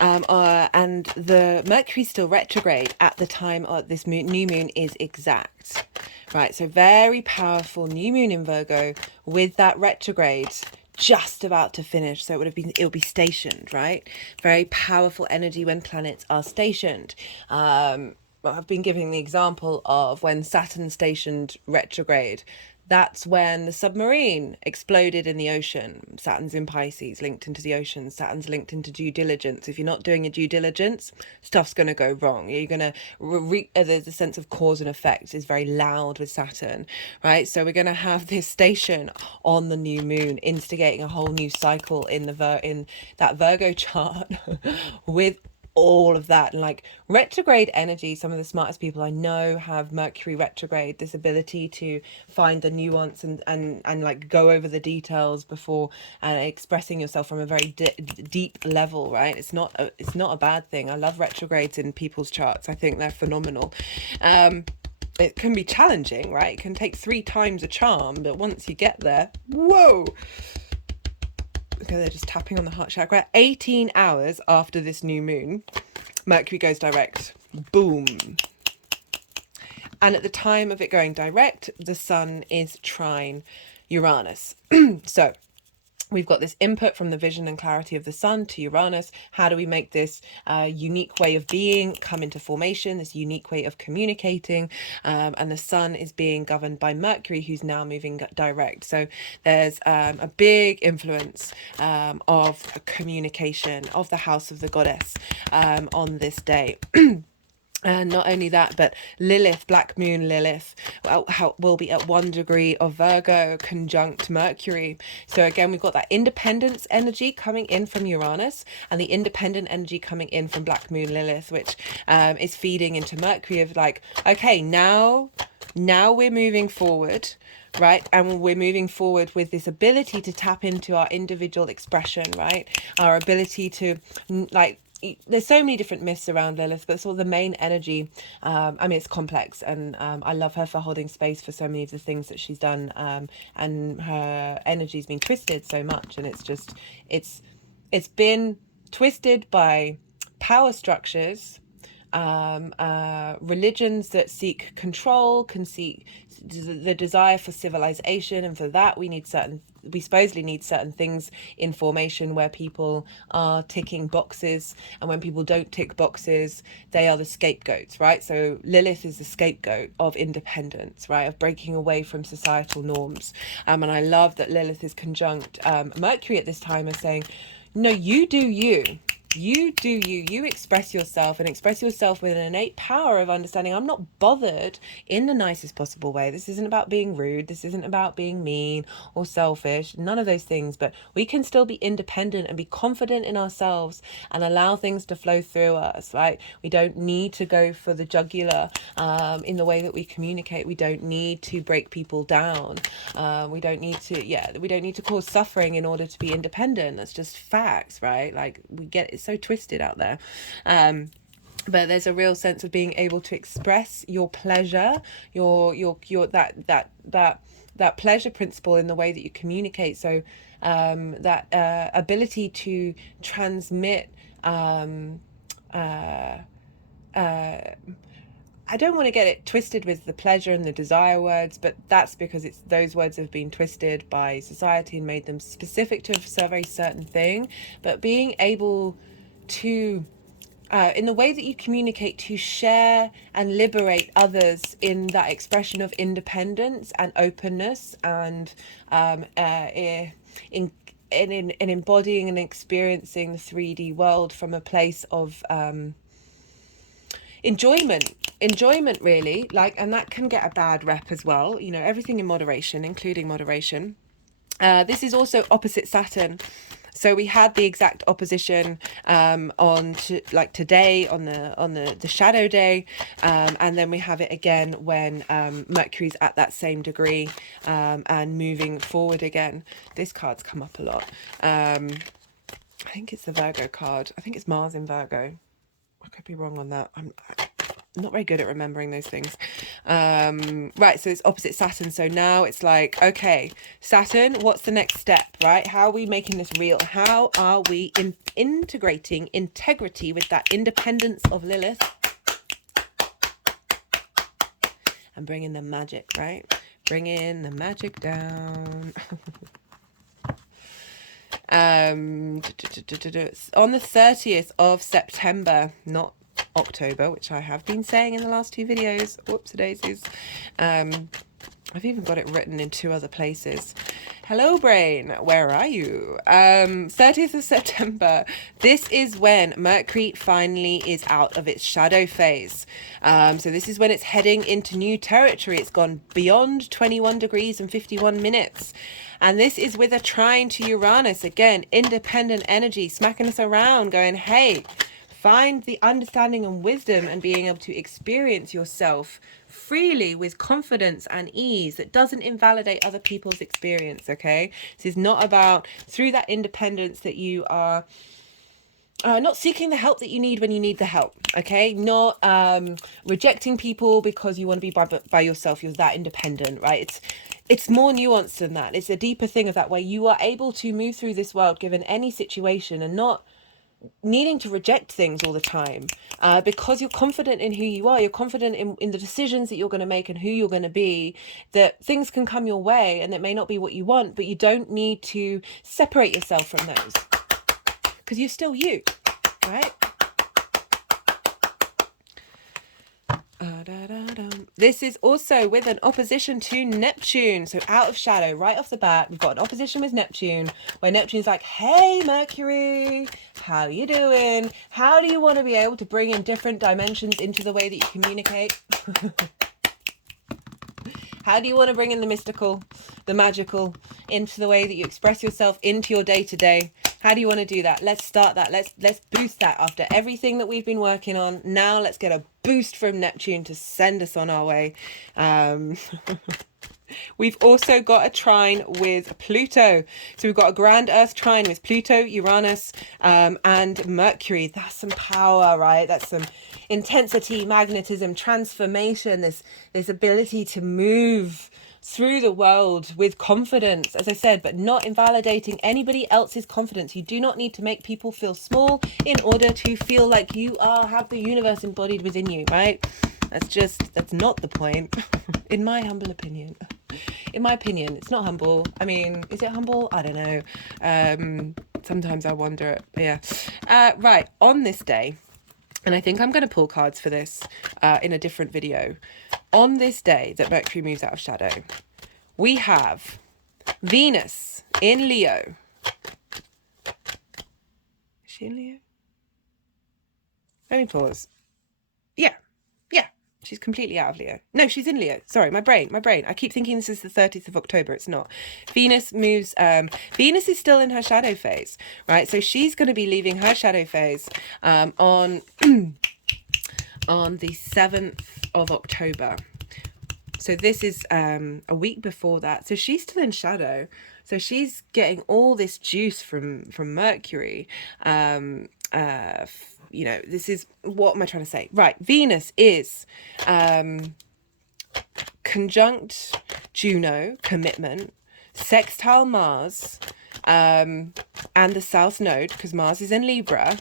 And the Mercury's still retrograde at the time of this new moon is exact. Right, so very powerful new moon in Virgo with that retrograde just about to finish. So it'll be stationed, right? Very powerful energy when planets are stationed. I've been giving the example of when Saturn stationed retrograde. That's when the submarine exploded in the ocean. Saturn's in Pisces, linked into the ocean. Saturn's linked into due diligence. If you're not doing your due diligence, stuff's going to go wrong. You're going to, there's a sense of cause and effect is very loud with Saturn, right? So we're going to have this station on the new moon, instigating a whole new cycle in that Virgo chart with all of that. And like retrograde energy, some of the smartest people I know have Mercury retrograde, this ability to find the nuance and like go over the details before expressing yourself from a very deep level, right? It's not a bad thing. I love retrogrades in people's charts. I think they're phenomenal. It can be challenging, right? It can take 3 times a charm, but once you get there, whoa. okay, they're just tapping on the heart chakra. 18 hours after this new moon, Mercury goes direct. Boom. And at the time of it going direct, the sun is trine Uranus. So we've got this input from the vision and clarity of the sun to Uranus. How do we make this unique way of being come into formation, this unique way of communicating? And the sun is being governed by Mercury, who's now moving direct. So there's a big influence of communication, of the house of the goddess on this day. And not only that, but Lilith, Black Moon Lilith, will be at 1 degree of Virgo conjunct Mercury. So again, we've got that independence energy coming in from Uranus and the independent energy coming in from Black Moon Lilith, which is feeding into Mercury of like, okay, now we're moving forward, right? And we're moving forward with this ability to tap into our individual expression, right? Our ability to like, there's so many different myths around Lilith, but sort of the main energy, I mean, it's complex, and I love her for holding space for so many of the things that she's done, and her energy's been twisted so much, and it's been twisted by power structures, religions that seek control, can seek the desire for civilization, and for that we supposedly need certain things in formation where people are ticking boxes, and when people don't tick boxes, they are the scapegoats, right? So Lilith is the scapegoat of independence, right, of breaking away from societal norms, and I love that Lilith is conjunct Mercury at this time, as saying, no, you do you. You do you. You express yourself, and express yourself with an innate power of understanding. I'm not bothered in the nicest possible way. This isn't about being rude. This isn't about being mean or selfish. None of those things. But we can still be independent and be confident in ourselves and allow things to flow through us, right? We don't need to go for the jugular in the way that we communicate. We don't need to break people down. We don't need to cause suffering in order to be independent. That's just facts, right? Like, we get it so twisted out there, but there's a real sense of being able to express your pleasure, your that pleasure principle in the way that you communicate. So that ability to transmit I don't want to get it twisted with the pleasure and the desire words, but that's because those words have been twisted by society and made them specific to a very certain thing. But being able to, in the way that you communicate, to share and liberate others in that expression of independence and openness, and in embodying and experiencing the 3D world from a place of enjoyment really, like, and that can get a bad rep as well, everything in moderation, including moderation. This is also opposite Saturn, so we had the exact opposition today on the shadow day, and then we have it again when Mercury's at that same degree and moving forward again. This card's come up a lot. I think it's the Virgo card. I think it's Mars in Virgo. I could be wrong on that. I'm not very good at remembering those things. Right, so it's opposite Saturn. So now it's like, okay, Saturn, what's the next step, right? How are we making this real? How are we integrating integrity with that independence of Lilith and bringing the magic, right? Bringing the magic down. On the 30th of September, not October, which I have been saying in the last two videos. Whoops, daisies. I've even got it written in 2 other places. Hello, brain. Where are you? 30th of September. This is when Mercury finally is out of its shadow phase. So this is when it's heading into new territory. It's gone beyond 21 degrees and 51 minutes. And this is with a trine to Uranus. Again, independent energy smacking us around, going, hey, find the understanding and wisdom and being able to experience yourself freely with confidence and ease that doesn't invalidate other people's experience, okay? This is not about, through that independence, that you are not seeking the help that you need when you need the help, okay? Not rejecting people because you want to be by yourself. You're that independent, right? it's more nuanced than that. It's a deeper thing of that, where you are able to move through this world given any situation and not needing to reject things all the time, because you're confident in who you are. You're confident in the decisions that you're going to make and who you're going to be, that things can come your way and it may not be what you want, but you don't need to separate yourself from those, because you're still you, right? This is also with an opposition to Neptune. So out of shadow, right off the bat, we've got an opposition with Neptune, where Neptune's like, hey, Mercury, how you doing? How do you want to be able to bring in different dimensions into the way that you communicate? How do you want to bring in the mystical, the magical, into the way that you express yourself, into your day-to-day? How do you want to do that? Let's start that. Let's boost that after everything that we've been working on. Now let's get a boost from Neptune to send us on our way. We've also got a trine with Pluto. So we've got a grand Earth trine with Pluto, Uranus, and Mercury. That's some power, right? That's some intensity, magnetism, transformation, this ability to move through the world with confidence, as I said, but not invalidating anybody else's confidence. You do not need to make people feel small in order to feel like you have the universe embodied within you, right? That's not the point, in my humble opinion. In my opinion, it's not humble. I mean, is it humble? I don't know. Sometimes I wonder. Yeah. Right, on this day, and I think I'm going to pull cards for this in a different video. On this day that Mercury moves out of shadow, we have Venus in Leo. Is she in Leo? Let me pause. Yeah. She's completely out of Leo. No, she's in Leo. Sorry, my brain. I keep thinking this is the 30th of October. It's not. Venus moves, Venus is still in her shadow phase, right? So she's going to be leaving her shadow phase on the 7th of October. So this is a week before that. So she's still in shadow. So she's getting all this juice from Mercury. You know, this is, what am I trying to say? Right, Venus is conjunct Juno, commitment, sextile Mars, and the South Node, because Mars is in Libra.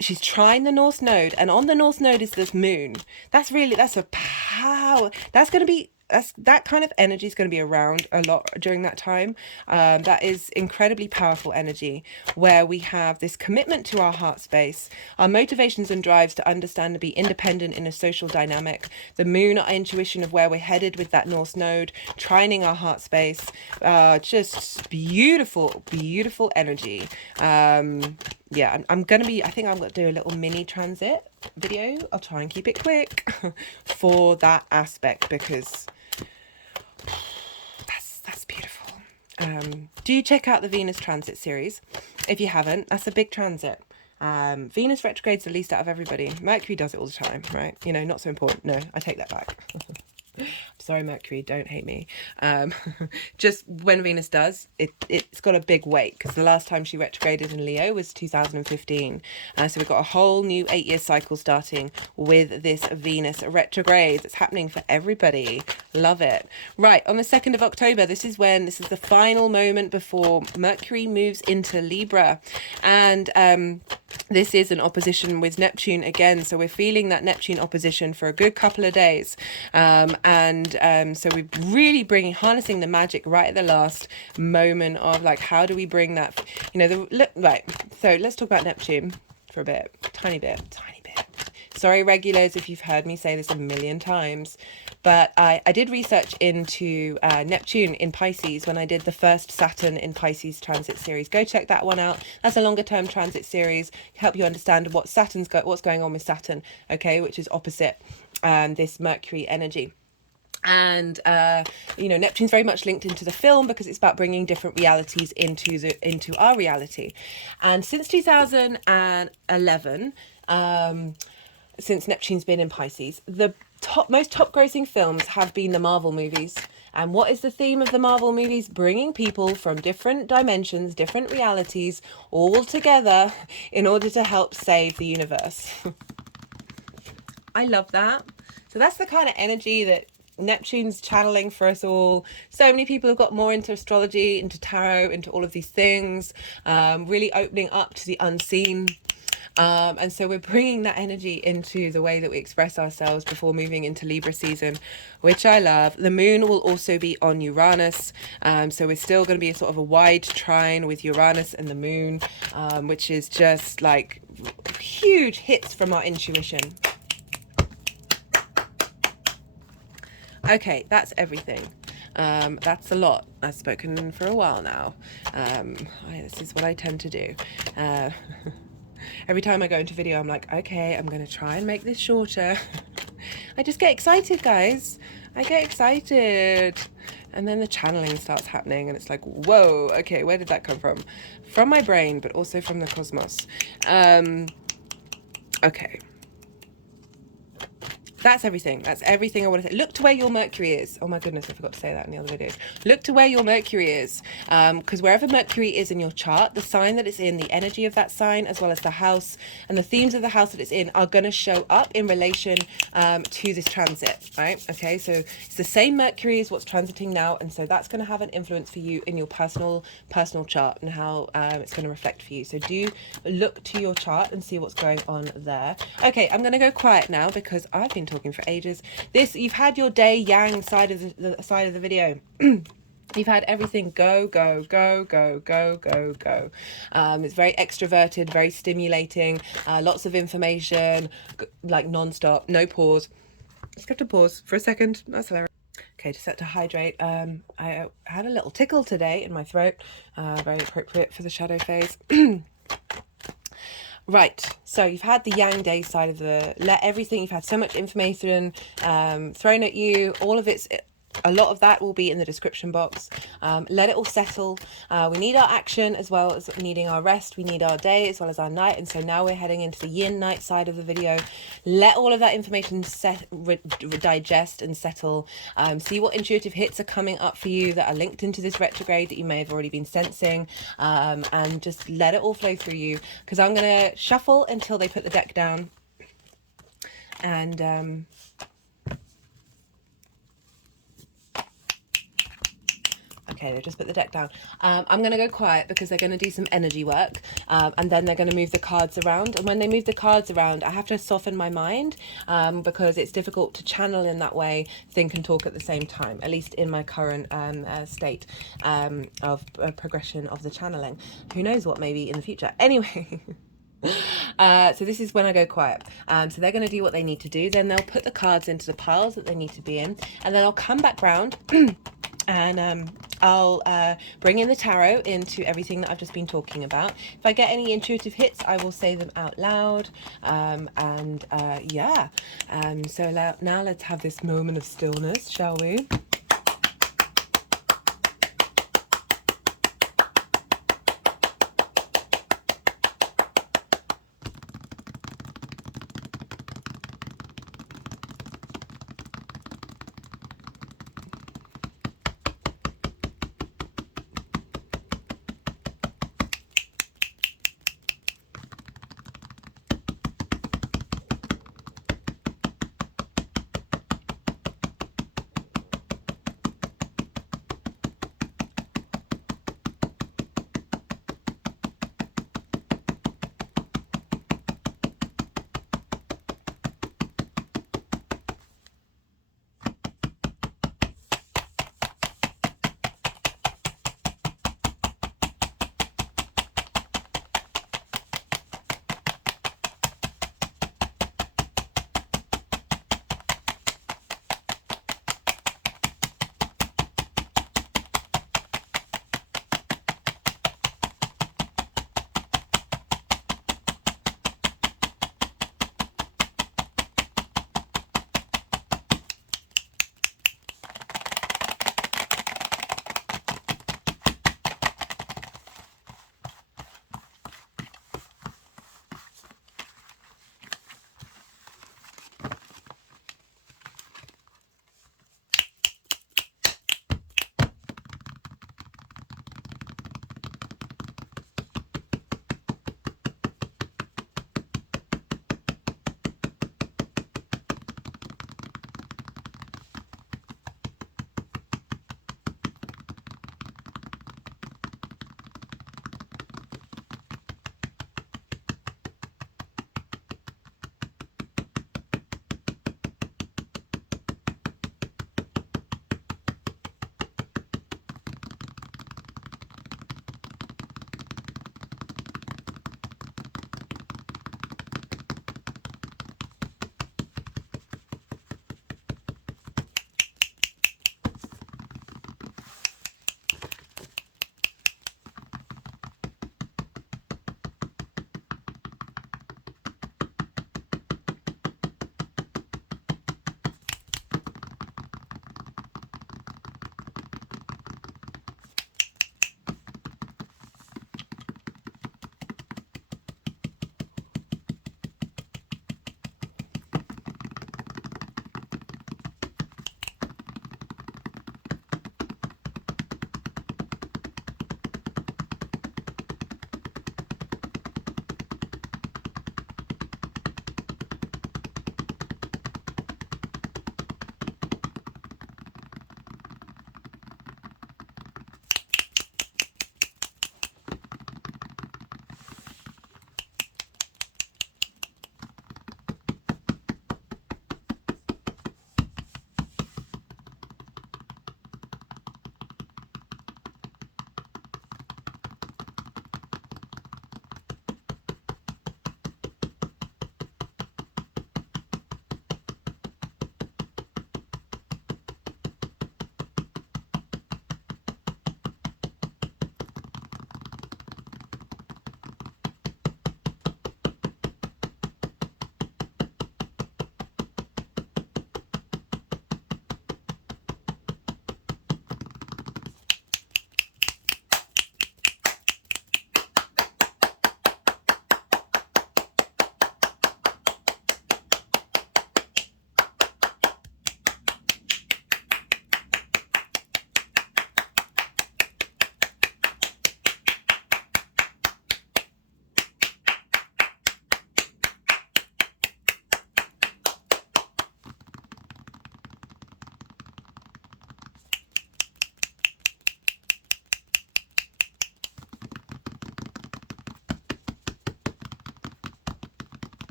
She's trying the North Node, and on the North Node is this moon. That's a power. That kind of energy is going to be around a lot during that time. That is incredibly powerful energy, where we have this commitment to our heart space, our motivations and drives to understand and be independent in a social dynamic, the moon, our intuition of where we're headed with that North Node, trining our heart space, just beautiful energy. Yeah, I think I'm going to do a little mini transit video. I'll try and keep it quick for that aspect, because that's beautiful. Do check out the Venus transit series if you haven't. That's a big transit. Venus retrograde's the least out of everybody. Mercury does it all the time, right? You know, not so important. No, I take that back. Sorry, Mercury, don't hate me. Just when Venus does, it's got a big weight, because the last time she retrograded in Leo was 2015. So we've got a whole new 8-year cycle starting with this Venus retrograde. It's happening for everybody. Love it. Right, on the 2nd of October, this is the final moment before Mercury moves into Libra. And this is an opposition with Neptune again. So we're feeling that Neptune opposition for a good couple of days. So we're really harnessing the magic right at the last moment of, like, how do we bring that, right. So let's talk about Neptune for a bit, tiny bit. Sorry, regulars, if you've heard me say this a million times, but I did research into Neptune in Pisces when I did the first Saturn in Pisces transit series. Go check that one out. That's a longer term transit series, help you understand what's going on with Saturn, okay, which is opposite this Mercury energy. And Neptune's very much linked into the film, because it's about bringing different realities into our reality. And since 2011, since Neptune's been in Pisces, the most top grossing films have been the Marvel movies. And what is the theme of the Marvel movies? Bringing people from different dimensions, different realities, all together in order to help save the universe. I love that. So that's the kind of energy that Neptune's channeling for us all. So many people have got more into astrology, into tarot, into all of these things, really opening up to the unseen. And so we're bringing that energy into the way that we express ourselves before moving into Libra season, which I love. The moon will also be on Uranus. So we're still going to be a sort of a wide trine with Uranus and the moon, which is just like huge hits from our intuition. Okay, that's everything. That's a lot. I've spoken for a while now. This is what I tend to do. Every time I go into video, I'm like, okay, I'm going to try and make this shorter. I just get excited, guys. I get excited. And then the channeling starts happening and it's like, whoa, okay, where did that come from? From my brain, but also from the cosmos. Okay. That's everything. That's everything I want to say. Look to where your Mercury is. Oh my goodness, I forgot to say that in the other videos. Look to where your Mercury is. Because wherever Mercury is in your chart, the sign that it's in, the energy of that sign, as well as the house and the themes of the house that it's in are going to show up in relation to this transit, right? Okay, so it's the same Mercury as what's transiting now. And so that's going to have an influence for you in your personal chart and how it's going to reflect for you. So do look to your chart and see what's going on there. Okay, I'm going to go quiet now because I've been talking for ages. You've had your day yang side of the side of the video. You've had everything go, go, go, go, go, go, go. It's very extroverted, very stimulating, lots of information, like non-stop, no pause. Just have to pause for a second. That's hilarious. Okay, just set to hydrate. I had a little tickle today in my throat, very appropriate for the shadow phase. Right, so you've had the yang day side of you've had so much information thrown at you, a lot of that will be in the description box. Let it all settle. We need our action as well as needing our rest. We need our day as well as our night. And so now we're heading into the yin night side of the video. Let all of that information digest and settle. See what intuitive hits are coming up for you that are linked into this retrograde that you may have already been sensing. And just let it all flow through you. Because I'm going to shuffle until they put the deck down. And okay, they just put the deck down. I'm going to go quiet because they're going to do some energy work, and then they're going to move the cards around. And when they move the cards around, I have to soften my mind because it's difficult to channel in that way, think and talk at the same time, at least in my current state of progression of the channeling. Who knows what may be in the future. Anyway. So this is when I go quiet. So they're going to do what they need to do. Then they'll put the cards into the piles that they need to be in. And then I'll come back round and I'll bring in the tarot into everything that I've just been talking about. If I get any intuitive hits, I will say them out loud. Yeah. So now let's have this moment of stillness, shall we?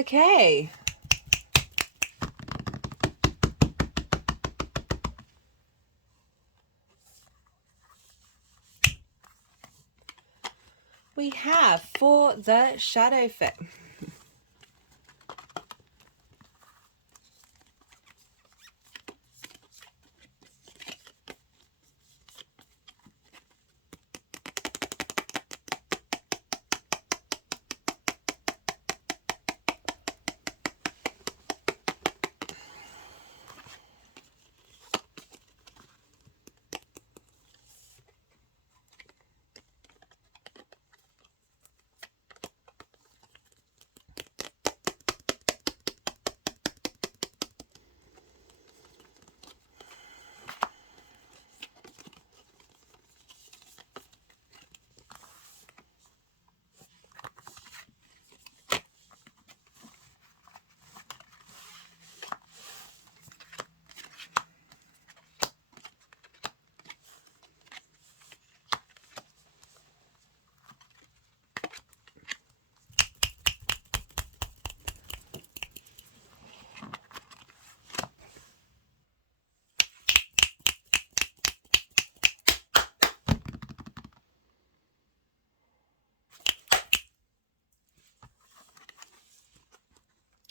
Okay. We have for the shadow fit.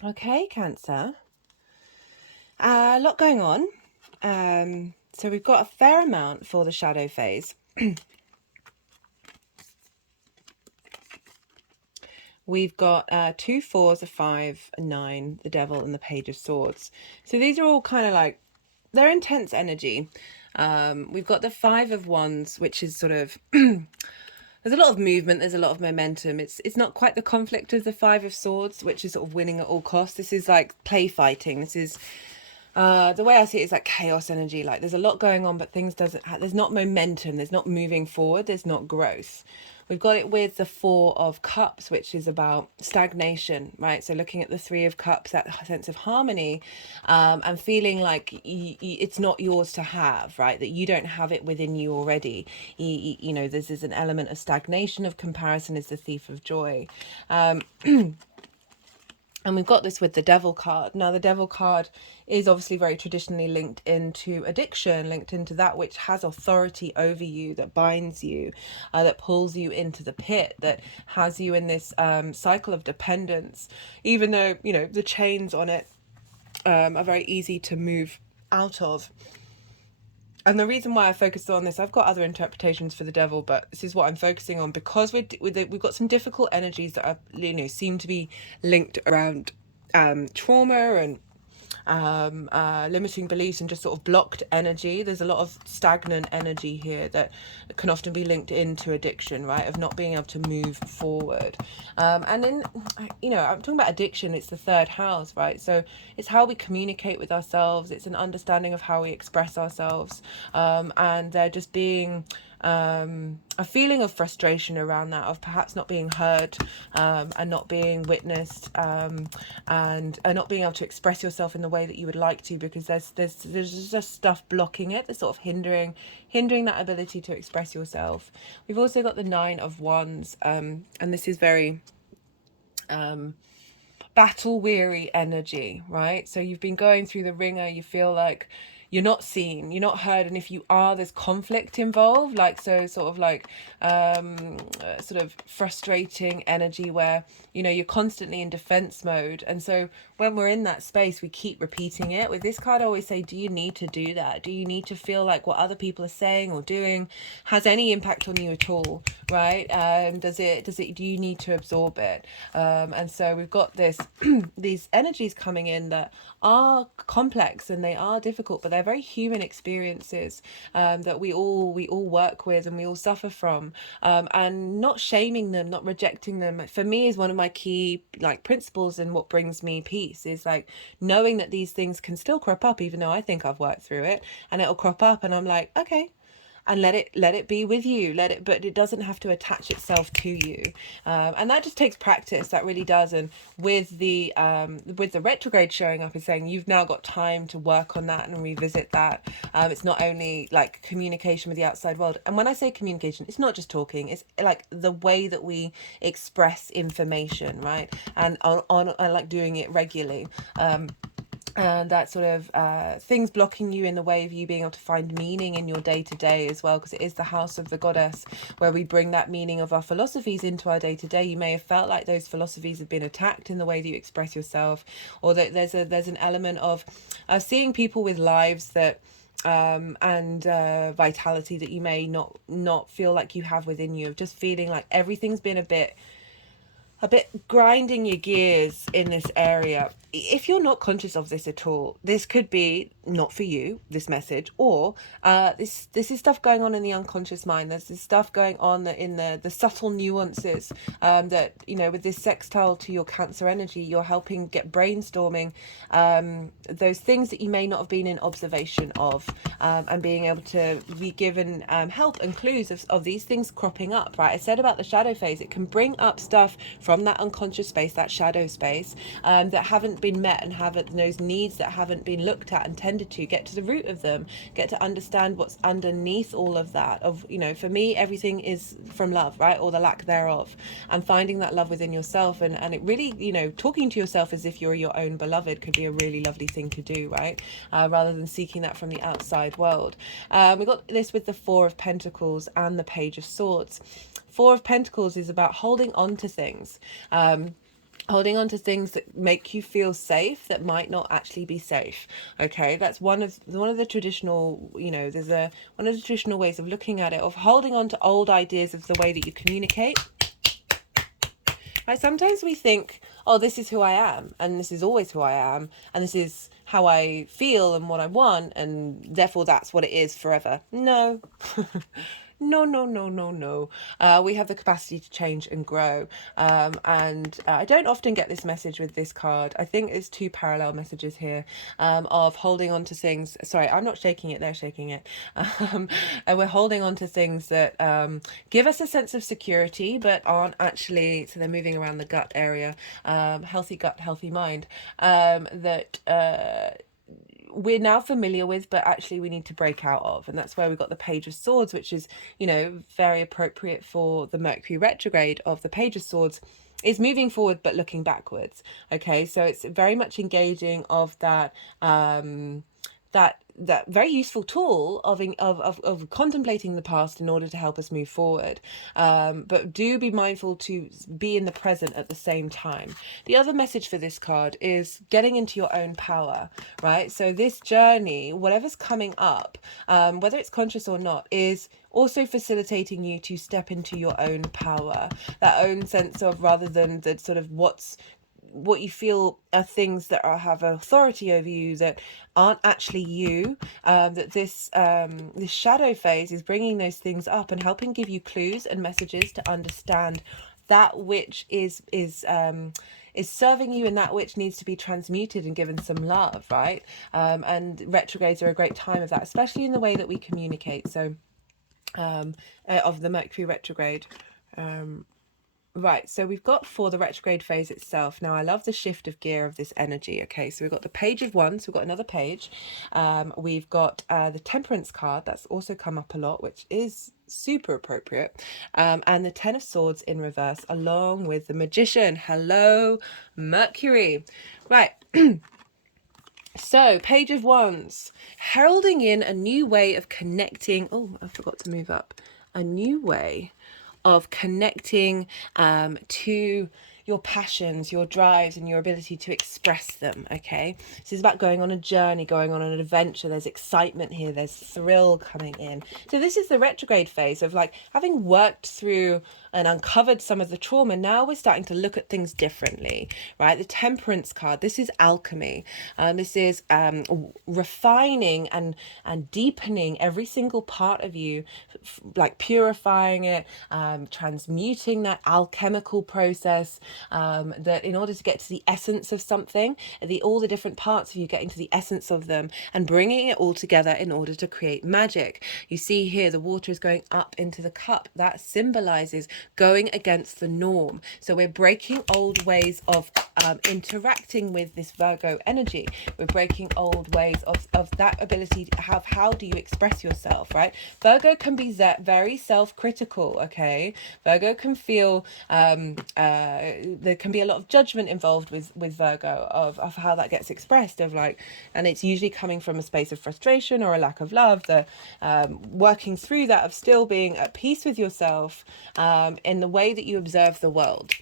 Okay, Cancer. A lot going on. So we've got a fair amount for the shadow phase. We've got 2 4s, a 5, a 9, the Devil, and the Page of Swords. So these are all kind of like, they're intense energy. We've got the 5 of Wands, which is sort of there's a lot of movement, there's a lot of momentum. It's not quite the conflict of the 5 of Swords, which is sort of winning at all costs. This is like play fighting. This is the way I see it is like chaos energy. Like there's a lot going on, but things doesn't there's not momentum, there's not moving forward, there's not growth. We've got it with the 4 of Cups, which is about stagnation, right? So looking at the 3 of Cups, that sense of harmony, and feeling like it's not yours to have, right? That you don't have it within you already. You know, this is an element of stagnation, of comparison is the thief of joy. And we've got this with the Devil card. Now, the Devil card is obviously very traditionally linked into addiction, linked into that which has authority over you, that binds you, that pulls you into the pit, that has you in this cycle of dependence, even though, you know, the chains on it are very easy to move out of. And the reason why I focused on this, I've got other interpretations for the Devil, but this is what I'm focusing on because we've got some difficult energies that are, you know, seem to be linked around trauma and limiting beliefs and just sort of blocked energy. There's a lot of stagnant energy here that can often be linked into addiction, right? Of not being able to move forward. And then, you know, I'm talking about addiction. It's the 3rd house, right? So it's how we communicate with ourselves. It's an understanding of how we express ourselves. And they're just being a feeling of frustration around that, of perhaps not being heard, and not being witnessed, and not being able to express yourself in the way that you would like to, because there's just stuff blocking it, that's sort of hindering that ability to express yourself. We've also got the 9 of Wands, and this is very battle weary energy, right? So you've been going through the ringer, you feel like you're not seen, you're not heard, and if you are, there's conflict involved, like, so sort of like sort of frustrating energy where, you know, you're constantly in defense mode. And so when we're in that space, we keep repeating it. With this card, I always say, do you need to do that? Do you need to feel like what other people are saying or doing has any impact on you at all, right? Do you need to absorb it? And so we've got this these energies coming in that are complex and they are difficult, but they're very human experiences, that we all work with and we all suffer from, and not shaming them, not rejecting them, for me, is one of my key like principles, and what brings me peace is like knowing that these things can still crop up, even though I think I've worked through it, and it'll crop up and I'm like, okay, and let it be with you, but it doesn't have to attach itself to you. And that just takes practice, that really does. And with the retrograde showing up, is saying you've now got time to work on that and revisit that. It's not only like communication with the outside world, and when I say communication, it's not just talking, it's like the way that we express information, right? And on like doing it regularly. And that sort of things blocking you in the way of you being able to find meaning in your day-to-day as well, because it is the house of the goddess where we bring that meaning of our philosophies into our day-to-day. You may have felt like those philosophies have been attacked in the way that you express yourself, or that there's an element of seeing people with lives that and vitality that you may not feel like you have within you, of just feeling like everything's been a bit grinding your gears in this area. If you're not conscious of this at all, this could be not for you, this message, or this is stuff going on in the unconscious mind. There's this stuff going on in the subtle nuances that, you know, with this sextile to your Cancer energy, you're helping get brainstorming those things that you may not have been in observation of, and being able to be given help and clues of these things cropping up, right? I said about the shadow phase, it can bring up stuff from that unconscious space, that shadow space, that haven't been met, and haven't, those needs that haven't been looked at and tended to, get to the root of them, get to understand what's underneath all of that. Of, you know, for me, everything is from love, right? Or the lack thereof, and finding that love within yourself. And it really, you know, talking to yourself as if you're your own beloved could be a really lovely thing to do, right? Rather than seeking that from the outside world. We got this with the Four of Pentacles and the Page of Swords. Four of Pentacles is about holding on to things. Holding on to things that make you feel safe that might not actually be safe. Okay, that's one of the traditional, you know, there's one of the traditional ways of looking at it, of holding on to old ideas of the way that you communicate. Right, sometimes we think, oh, this is who I am, and this is always who I am, and this is how I feel and what I want, and therefore that's what it is forever. No. No, no, no, no, no. We have the capacity to change and grow. And I don't often get this message with this card. I think there's two parallel messages here, of holding on to things. Sorry, I'm not shaking it, they're shaking it. And we're holding on to things that give us a sense of security, but aren't actually, so they're moving around the gut area, healthy gut, healthy mind, that we're now familiar with, but actually we need to break out of. And that's where we got the Page of Swords, which is, you know, very appropriate for the Mercury retrograde. Of the Page of Swords is moving forward but looking backwards. Okay, so it's very much engaging of that that very useful tool of contemplating the past in order to help us move forward, but do be mindful to be in the present at the same time. The other message for this card is getting into your own power, right? So this journey, whatever's coming up, whether it's conscious or not, is also facilitating you to step into your own power, that own sense of, rather than the sort of what you feel are things that have authority over you that aren't actually you, that this shadow phase is bringing those things up and helping give you clues and messages to understand that which is serving you, and that which needs to be transmuted and given some love, right? And retrogrades are a great time of that, especially in the way that we communicate. So of the Mercury retrograde. Right, so we've got for the retrograde phase itself. Now, I love the shift of gear of this energy. Okay, so we've got the Page of Wands, we've got another page. We've got the Temperance card, that's also come up a lot, which is super appropriate. And the Ten of Swords in reverse, along with the Magician. Hello, Mercury. Right. So, Page of Wands, heralding in a new way of connecting. Oh, I forgot to move up. A new way of connecting to your passions, your drives, and your ability to express them. Okay, this is about going on a journey, going on an adventure. There's excitement here, there's thrill coming in. So this is the retrograde phase of like having worked through and uncovered some of the trauma, now we're starting to look at things differently, right? The Temperance card, this is alchemy. This is refining and deepening every single part of you, like purifying it, transmuting that alchemical process, that in order to get to the essence of something, all the different parts of you getting to the essence of them and bringing it all together in order to create magic. You see here the water is going up into the cup. That symbolizes going against the norm. So we're breaking old ways of interacting with this Virgo energy. We're breaking old ways of that ability to have, how do you express yourself, right? Virgo can be very self-critical, okay? Virgo can feel, there can be a lot of judgment involved with Virgo of how that gets expressed, of like, and it's usually coming from a space of frustration or a lack of love, the working through that, of still being at peace with yourself in the way that you observe the world.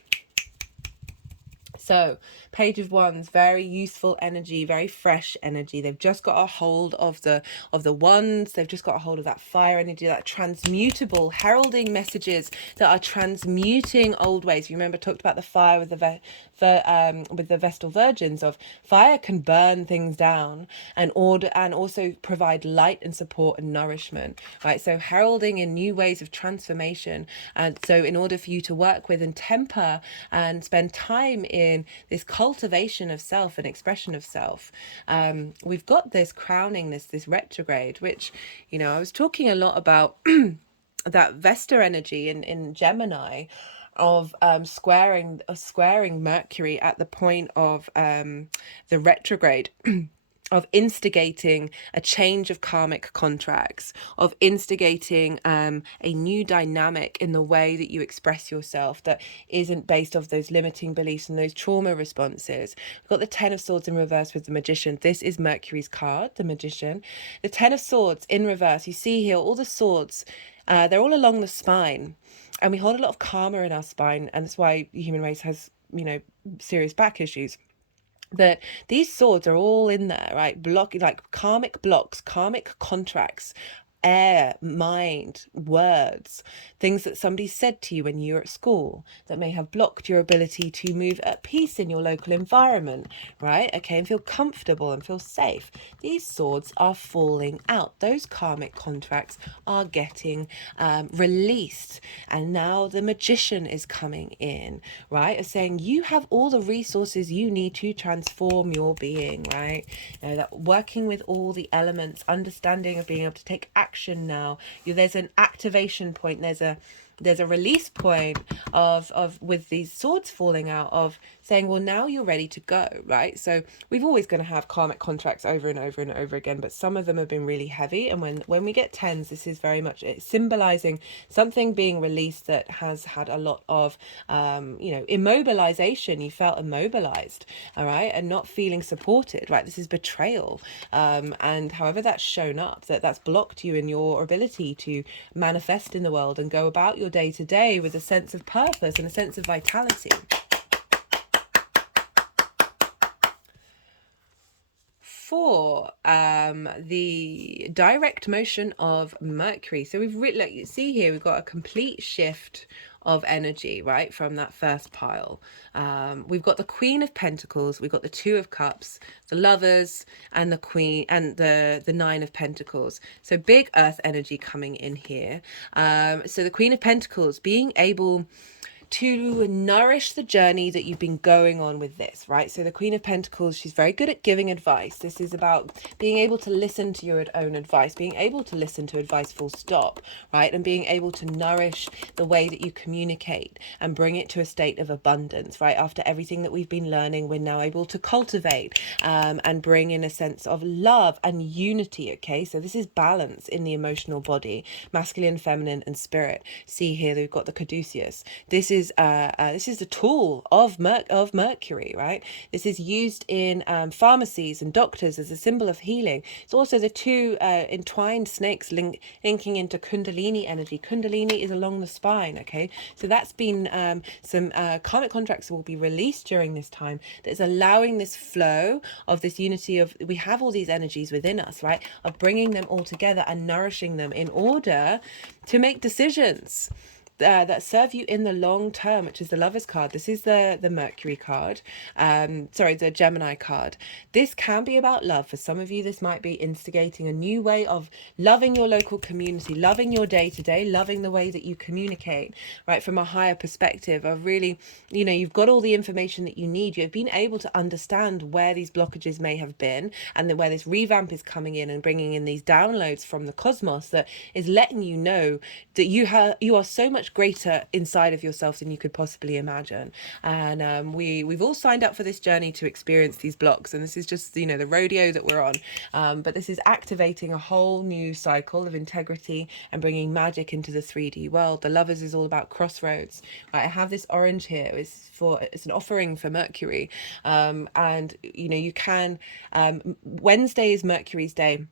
So Page of Wands, very useful energy, very fresh energy. They've just got a hold of the wands. They've just got a hold of that fire energy, that transmutable, heralding messages that are transmuting old ways. You remember I talked about the fire with the Vestal Virgins, of fire can burn things down and order, and also provide light and support and nourishment, right? So heralding in new ways of transformation. And so in order for you to work with and temper and spend time in this cultivation of self and expression of self, we've got this crowning, this retrograde, which, you know, I was talking a lot about that Vesta energy in Gemini, of squaring Mercury at the point of the retrograde. Of instigating a change of karmic contracts, of instigating a new dynamic in the way that you express yourself that isn't based off those limiting beliefs and those trauma responses. We've got the Ten of Swords in reverse with the Magician. This is Mercury's card, the Magician. The Ten of Swords in reverse, you see here all the swords, they're all along the spine, and we hold a lot of karma in our spine, and that's why the human race has, you know, serious back issues. That these swords are all in there, right? Like karmic blocks, karmic contracts, air, mind, words, things that somebody said to you when you were at school that may have blocked your ability to move at peace in your local environment, right? Okay, and feel comfortable and feel safe. These swords are falling out. Those karmic contracts are getting released. And now the Magician is coming in, right? Of saying you have all the resources you need to transform your being, right? You know, that working with all the elements, understanding of being able to take action now. There's an activation point, there's a release point of with these swords falling out, of saying, well, now you're ready to go, right? So we've always going to have karmic contracts over and over and over again, but some of them have been really heavy. And when we get tens, this is very much symbolizing something being released that has had a lot of you know, immobilization. You felt immobilized, all right, and not feeling supported, right? This is betrayal, and however that's shown up, that's blocked you in your ability to manifest in the world and go about your day to day with a sense of purpose and a sense of vitality. For the direct motion of Mercury, so we've like you see here, we've got a complete shift of energy, right, from that first pile. We've got the Queen of Pentacles, we've got the Two of Cups, the Lovers, and the Queen, and the Nine of Pentacles. So big earth energy coming in here. So the Queen of Pentacles being able to nourish the journey that you've been going on with this, right? So the Queen of Pentacles, she's very good at giving advice. This is about being able to listen to your own advice, being able to listen to advice full stop, right? And being able to nourish the way that you communicate and bring it to a state of abundance, right? After everything that we've been learning, we're now able to cultivate and bring in a sense of love and unity, okay? So this is balance in the emotional body, masculine, feminine, and spirit. See here, we've got the caduceus. This is the tool of Mercury, right? This is used in pharmacies and doctors as a symbol of healing. It's also the two entwined snakes linking into Kundalini energy. Kundalini is along the spine, okay? So that's been some karmic contracts will be released during this time that is allowing this flow of this unity of, we have all these energies within us, right? Of bringing them all together and nourishing them in order to make decisions. that serve you in the long term, which is the Lovers card. This is the Mercury card. Sorry, the Gemini card. This can be about love. For some of you, this might be instigating a new way of loving your local community, loving your day to day, loving the way that you communicate, right? From a higher perspective of really, you've got all the information that you need. You've been able to understand where these blockages may have been, and then where this revamp is coming in and bringing in these downloads from the cosmos that is letting you know that you are so much greater inside of yourself than you could possibly imagine. And we've all signed up for this journey to experience these blocks, and this is just the rodeo that we're on. But this is activating a whole new cycle of integrity and bringing magic into the 3D world. The Lovers is all about crossroads. Right, I have this orange here. It's an offering for Mercury, and you can. Wednesday is Mercury's day.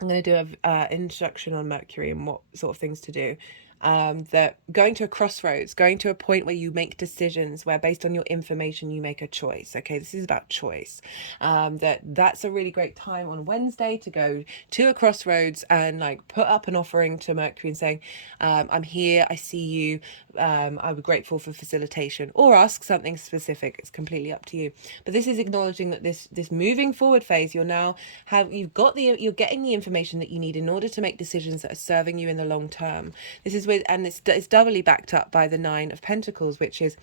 I'm going to do a introduction on Mercury and what sort of things to do. That going to a crossroads, going to a point where you make decisions, where based on your information you make a choice. Okay, this is about choice. That's a really great time on Wednesday to go to a crossroads and like put up an offering to Mercury and saying, I'm here, I see you, I would be grateful for facilitation, or ask something specific. It's completely up to you. But this is acknowledging that this moving forward phase, you're getting the information that you need in order to make decisions that are serving you in the long term. This is and it's doubly backed up by the 9 of Pentacles, which is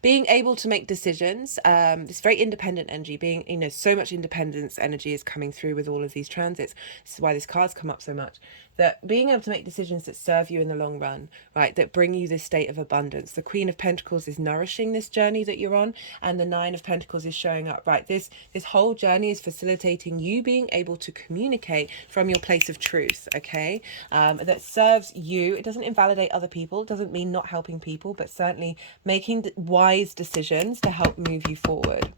being able to make decisions. This very independent energy, being, so much independence energy is coming through with all of these transits. This is why these cards come up so much. That being able to make decisions that serve you in the long run, right, that bring you this state of abundance. The Queen of Pentacles is nourishing this journey that you're on, and the 9 of Pentacles is showing up, right? This whole journey is facilitating you being able to communicate from your place of truth, okay? That serves you. It doesn't invalidate other people. It doesn't mean not helping people, but certainly making wise decisions to help move you forward.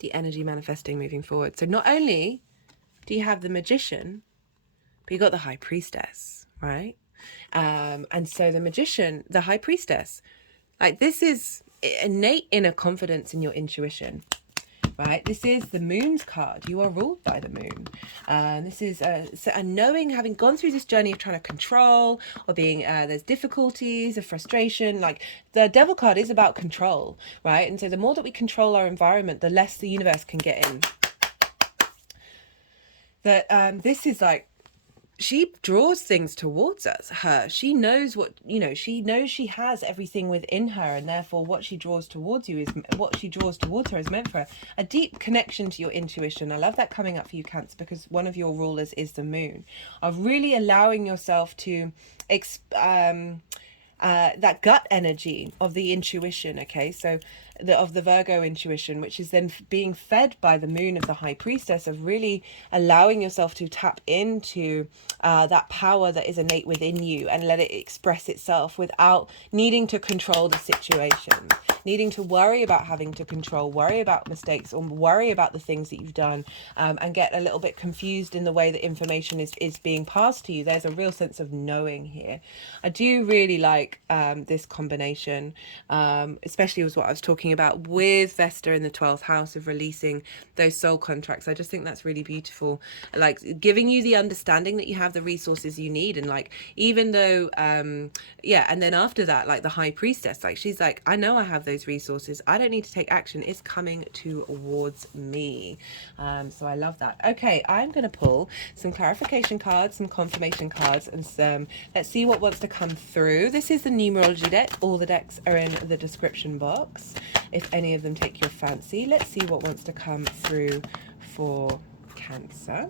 The energy manifesting moving forward. So not only do you have the Magician, but you got the High Priestess, right? And so the Magician, the High Priestess, like this is innate inner confidence in your intuition, right? This is the Moon's card. You are ruled by the Moon. This is a knowing, having gone through this journey of trying to control, or being there's difficulties, a frustration. Like the Devil card is about control, right? And so the more that we control our environment, the less the universe can get in. That this is like, she draws things towards her. She knows what, she knows she has everything within her, and therefore what she draws towards her is meant for her. A deep connection to your intuition. I love that coming up for you, Cancer, because one of your rulers is the Moon. Of really allowing yourself to that gut energy of the intuition, okay? So of the Virgo intuition, which is then being fed by the Moon of the High Priestess, of really allowing yourself to tap into that power that is innate within you and let it express itself without needing to control the situation, needing to worry about having to control, worry about mistakes, or worry about the things that you've done, and get a little bit confused in the way that information is being passed to you. There's a real sense of knowing here. I do really like this combination, especially with what I was talking about with Vesta in the 12th house of releasing those soul contracts. I just think that's really beautiful, like giving you the understanding that you have the resources you need. And like, even though and then after that, like the High Priestess, like she's like, I know I have those resources, I don't need to take action, it's coming towards me. So I love that. Okay, I'm gonna pull some clarification cards, some confirmation cards, and let's see what wants to come through. This is the numerology deck. All the decks are in the description box if any of them take your fancy. Let's see what wants to come through for Cancer.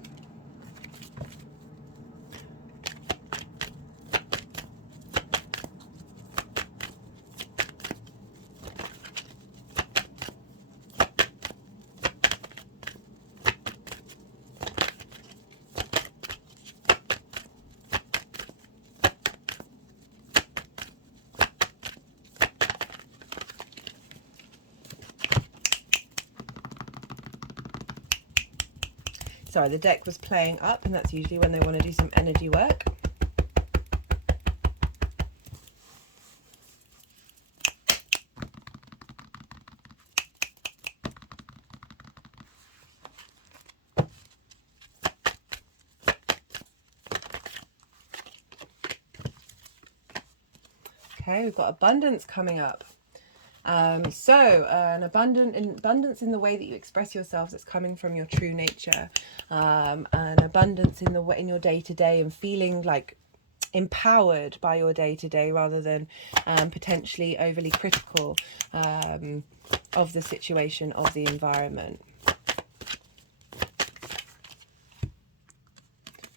Sorry, the deck was playing up, and that's usually when they want to do some energy work. Okay, we've got abundance coming up. So an abundance in the way that you express yourself that's coming from your true nature, an abundance in the way in your day to day, and feeling like empowered by your day to day rather than potentially overly critical of the situation, of the environment.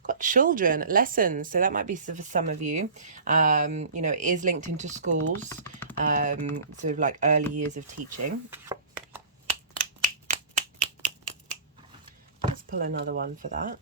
Got children, lessons, so that might be for some of you. You know, it is linked into schools, sort of like early years of teaching. Let's pull another one for that.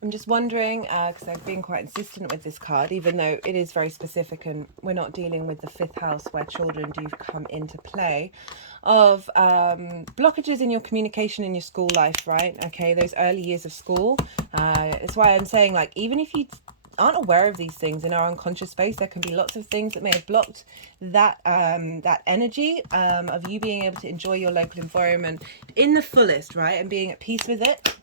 I'm just wondering, because I've been quite insistent with this card, even though it is very specific and we're not dealing with the 5th house where children do come into play, of blockages in your communication in your school life, right? Okay, those early years of school. That's why I'm saying, like, even if you aren't aware of these things in our unconscious space, there can be lots of things that may have blocked that that energy of you being able to enjoy your local environment in the fullest, right? And being at peace with it.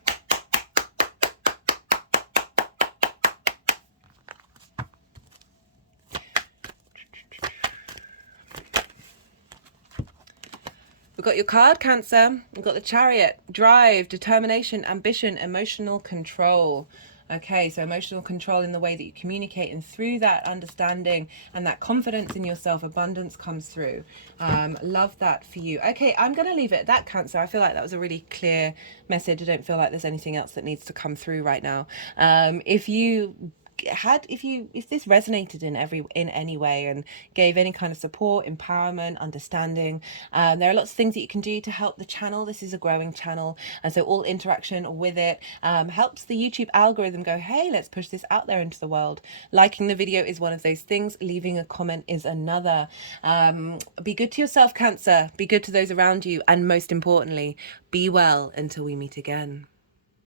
We've got your card, Cancer. We've got the Chariot, drive, determination, ambition, emotional control. Okay, so emotional control in the way that you communicate, and through that understanding and that confidence in yourself, abundance comes through. Love that for you. Okay, I'm going to leave it at that, Cancer. I feel like that was a really clear message. I don't feel like there's anything else that needs to come through right now. If this resonated in any way and gave any kind of support, empowerment, understanding, there are lots of things that you can do to help the channel. This is a growing channel, and so all interaction with it helps the YouTube algorithm go, hey, let's push this out there into the world. Liking the video is one of those things, leaving a comment is another. Be good to yourself, Cancer, be good to those around you, and most importantly, be well until we meet again.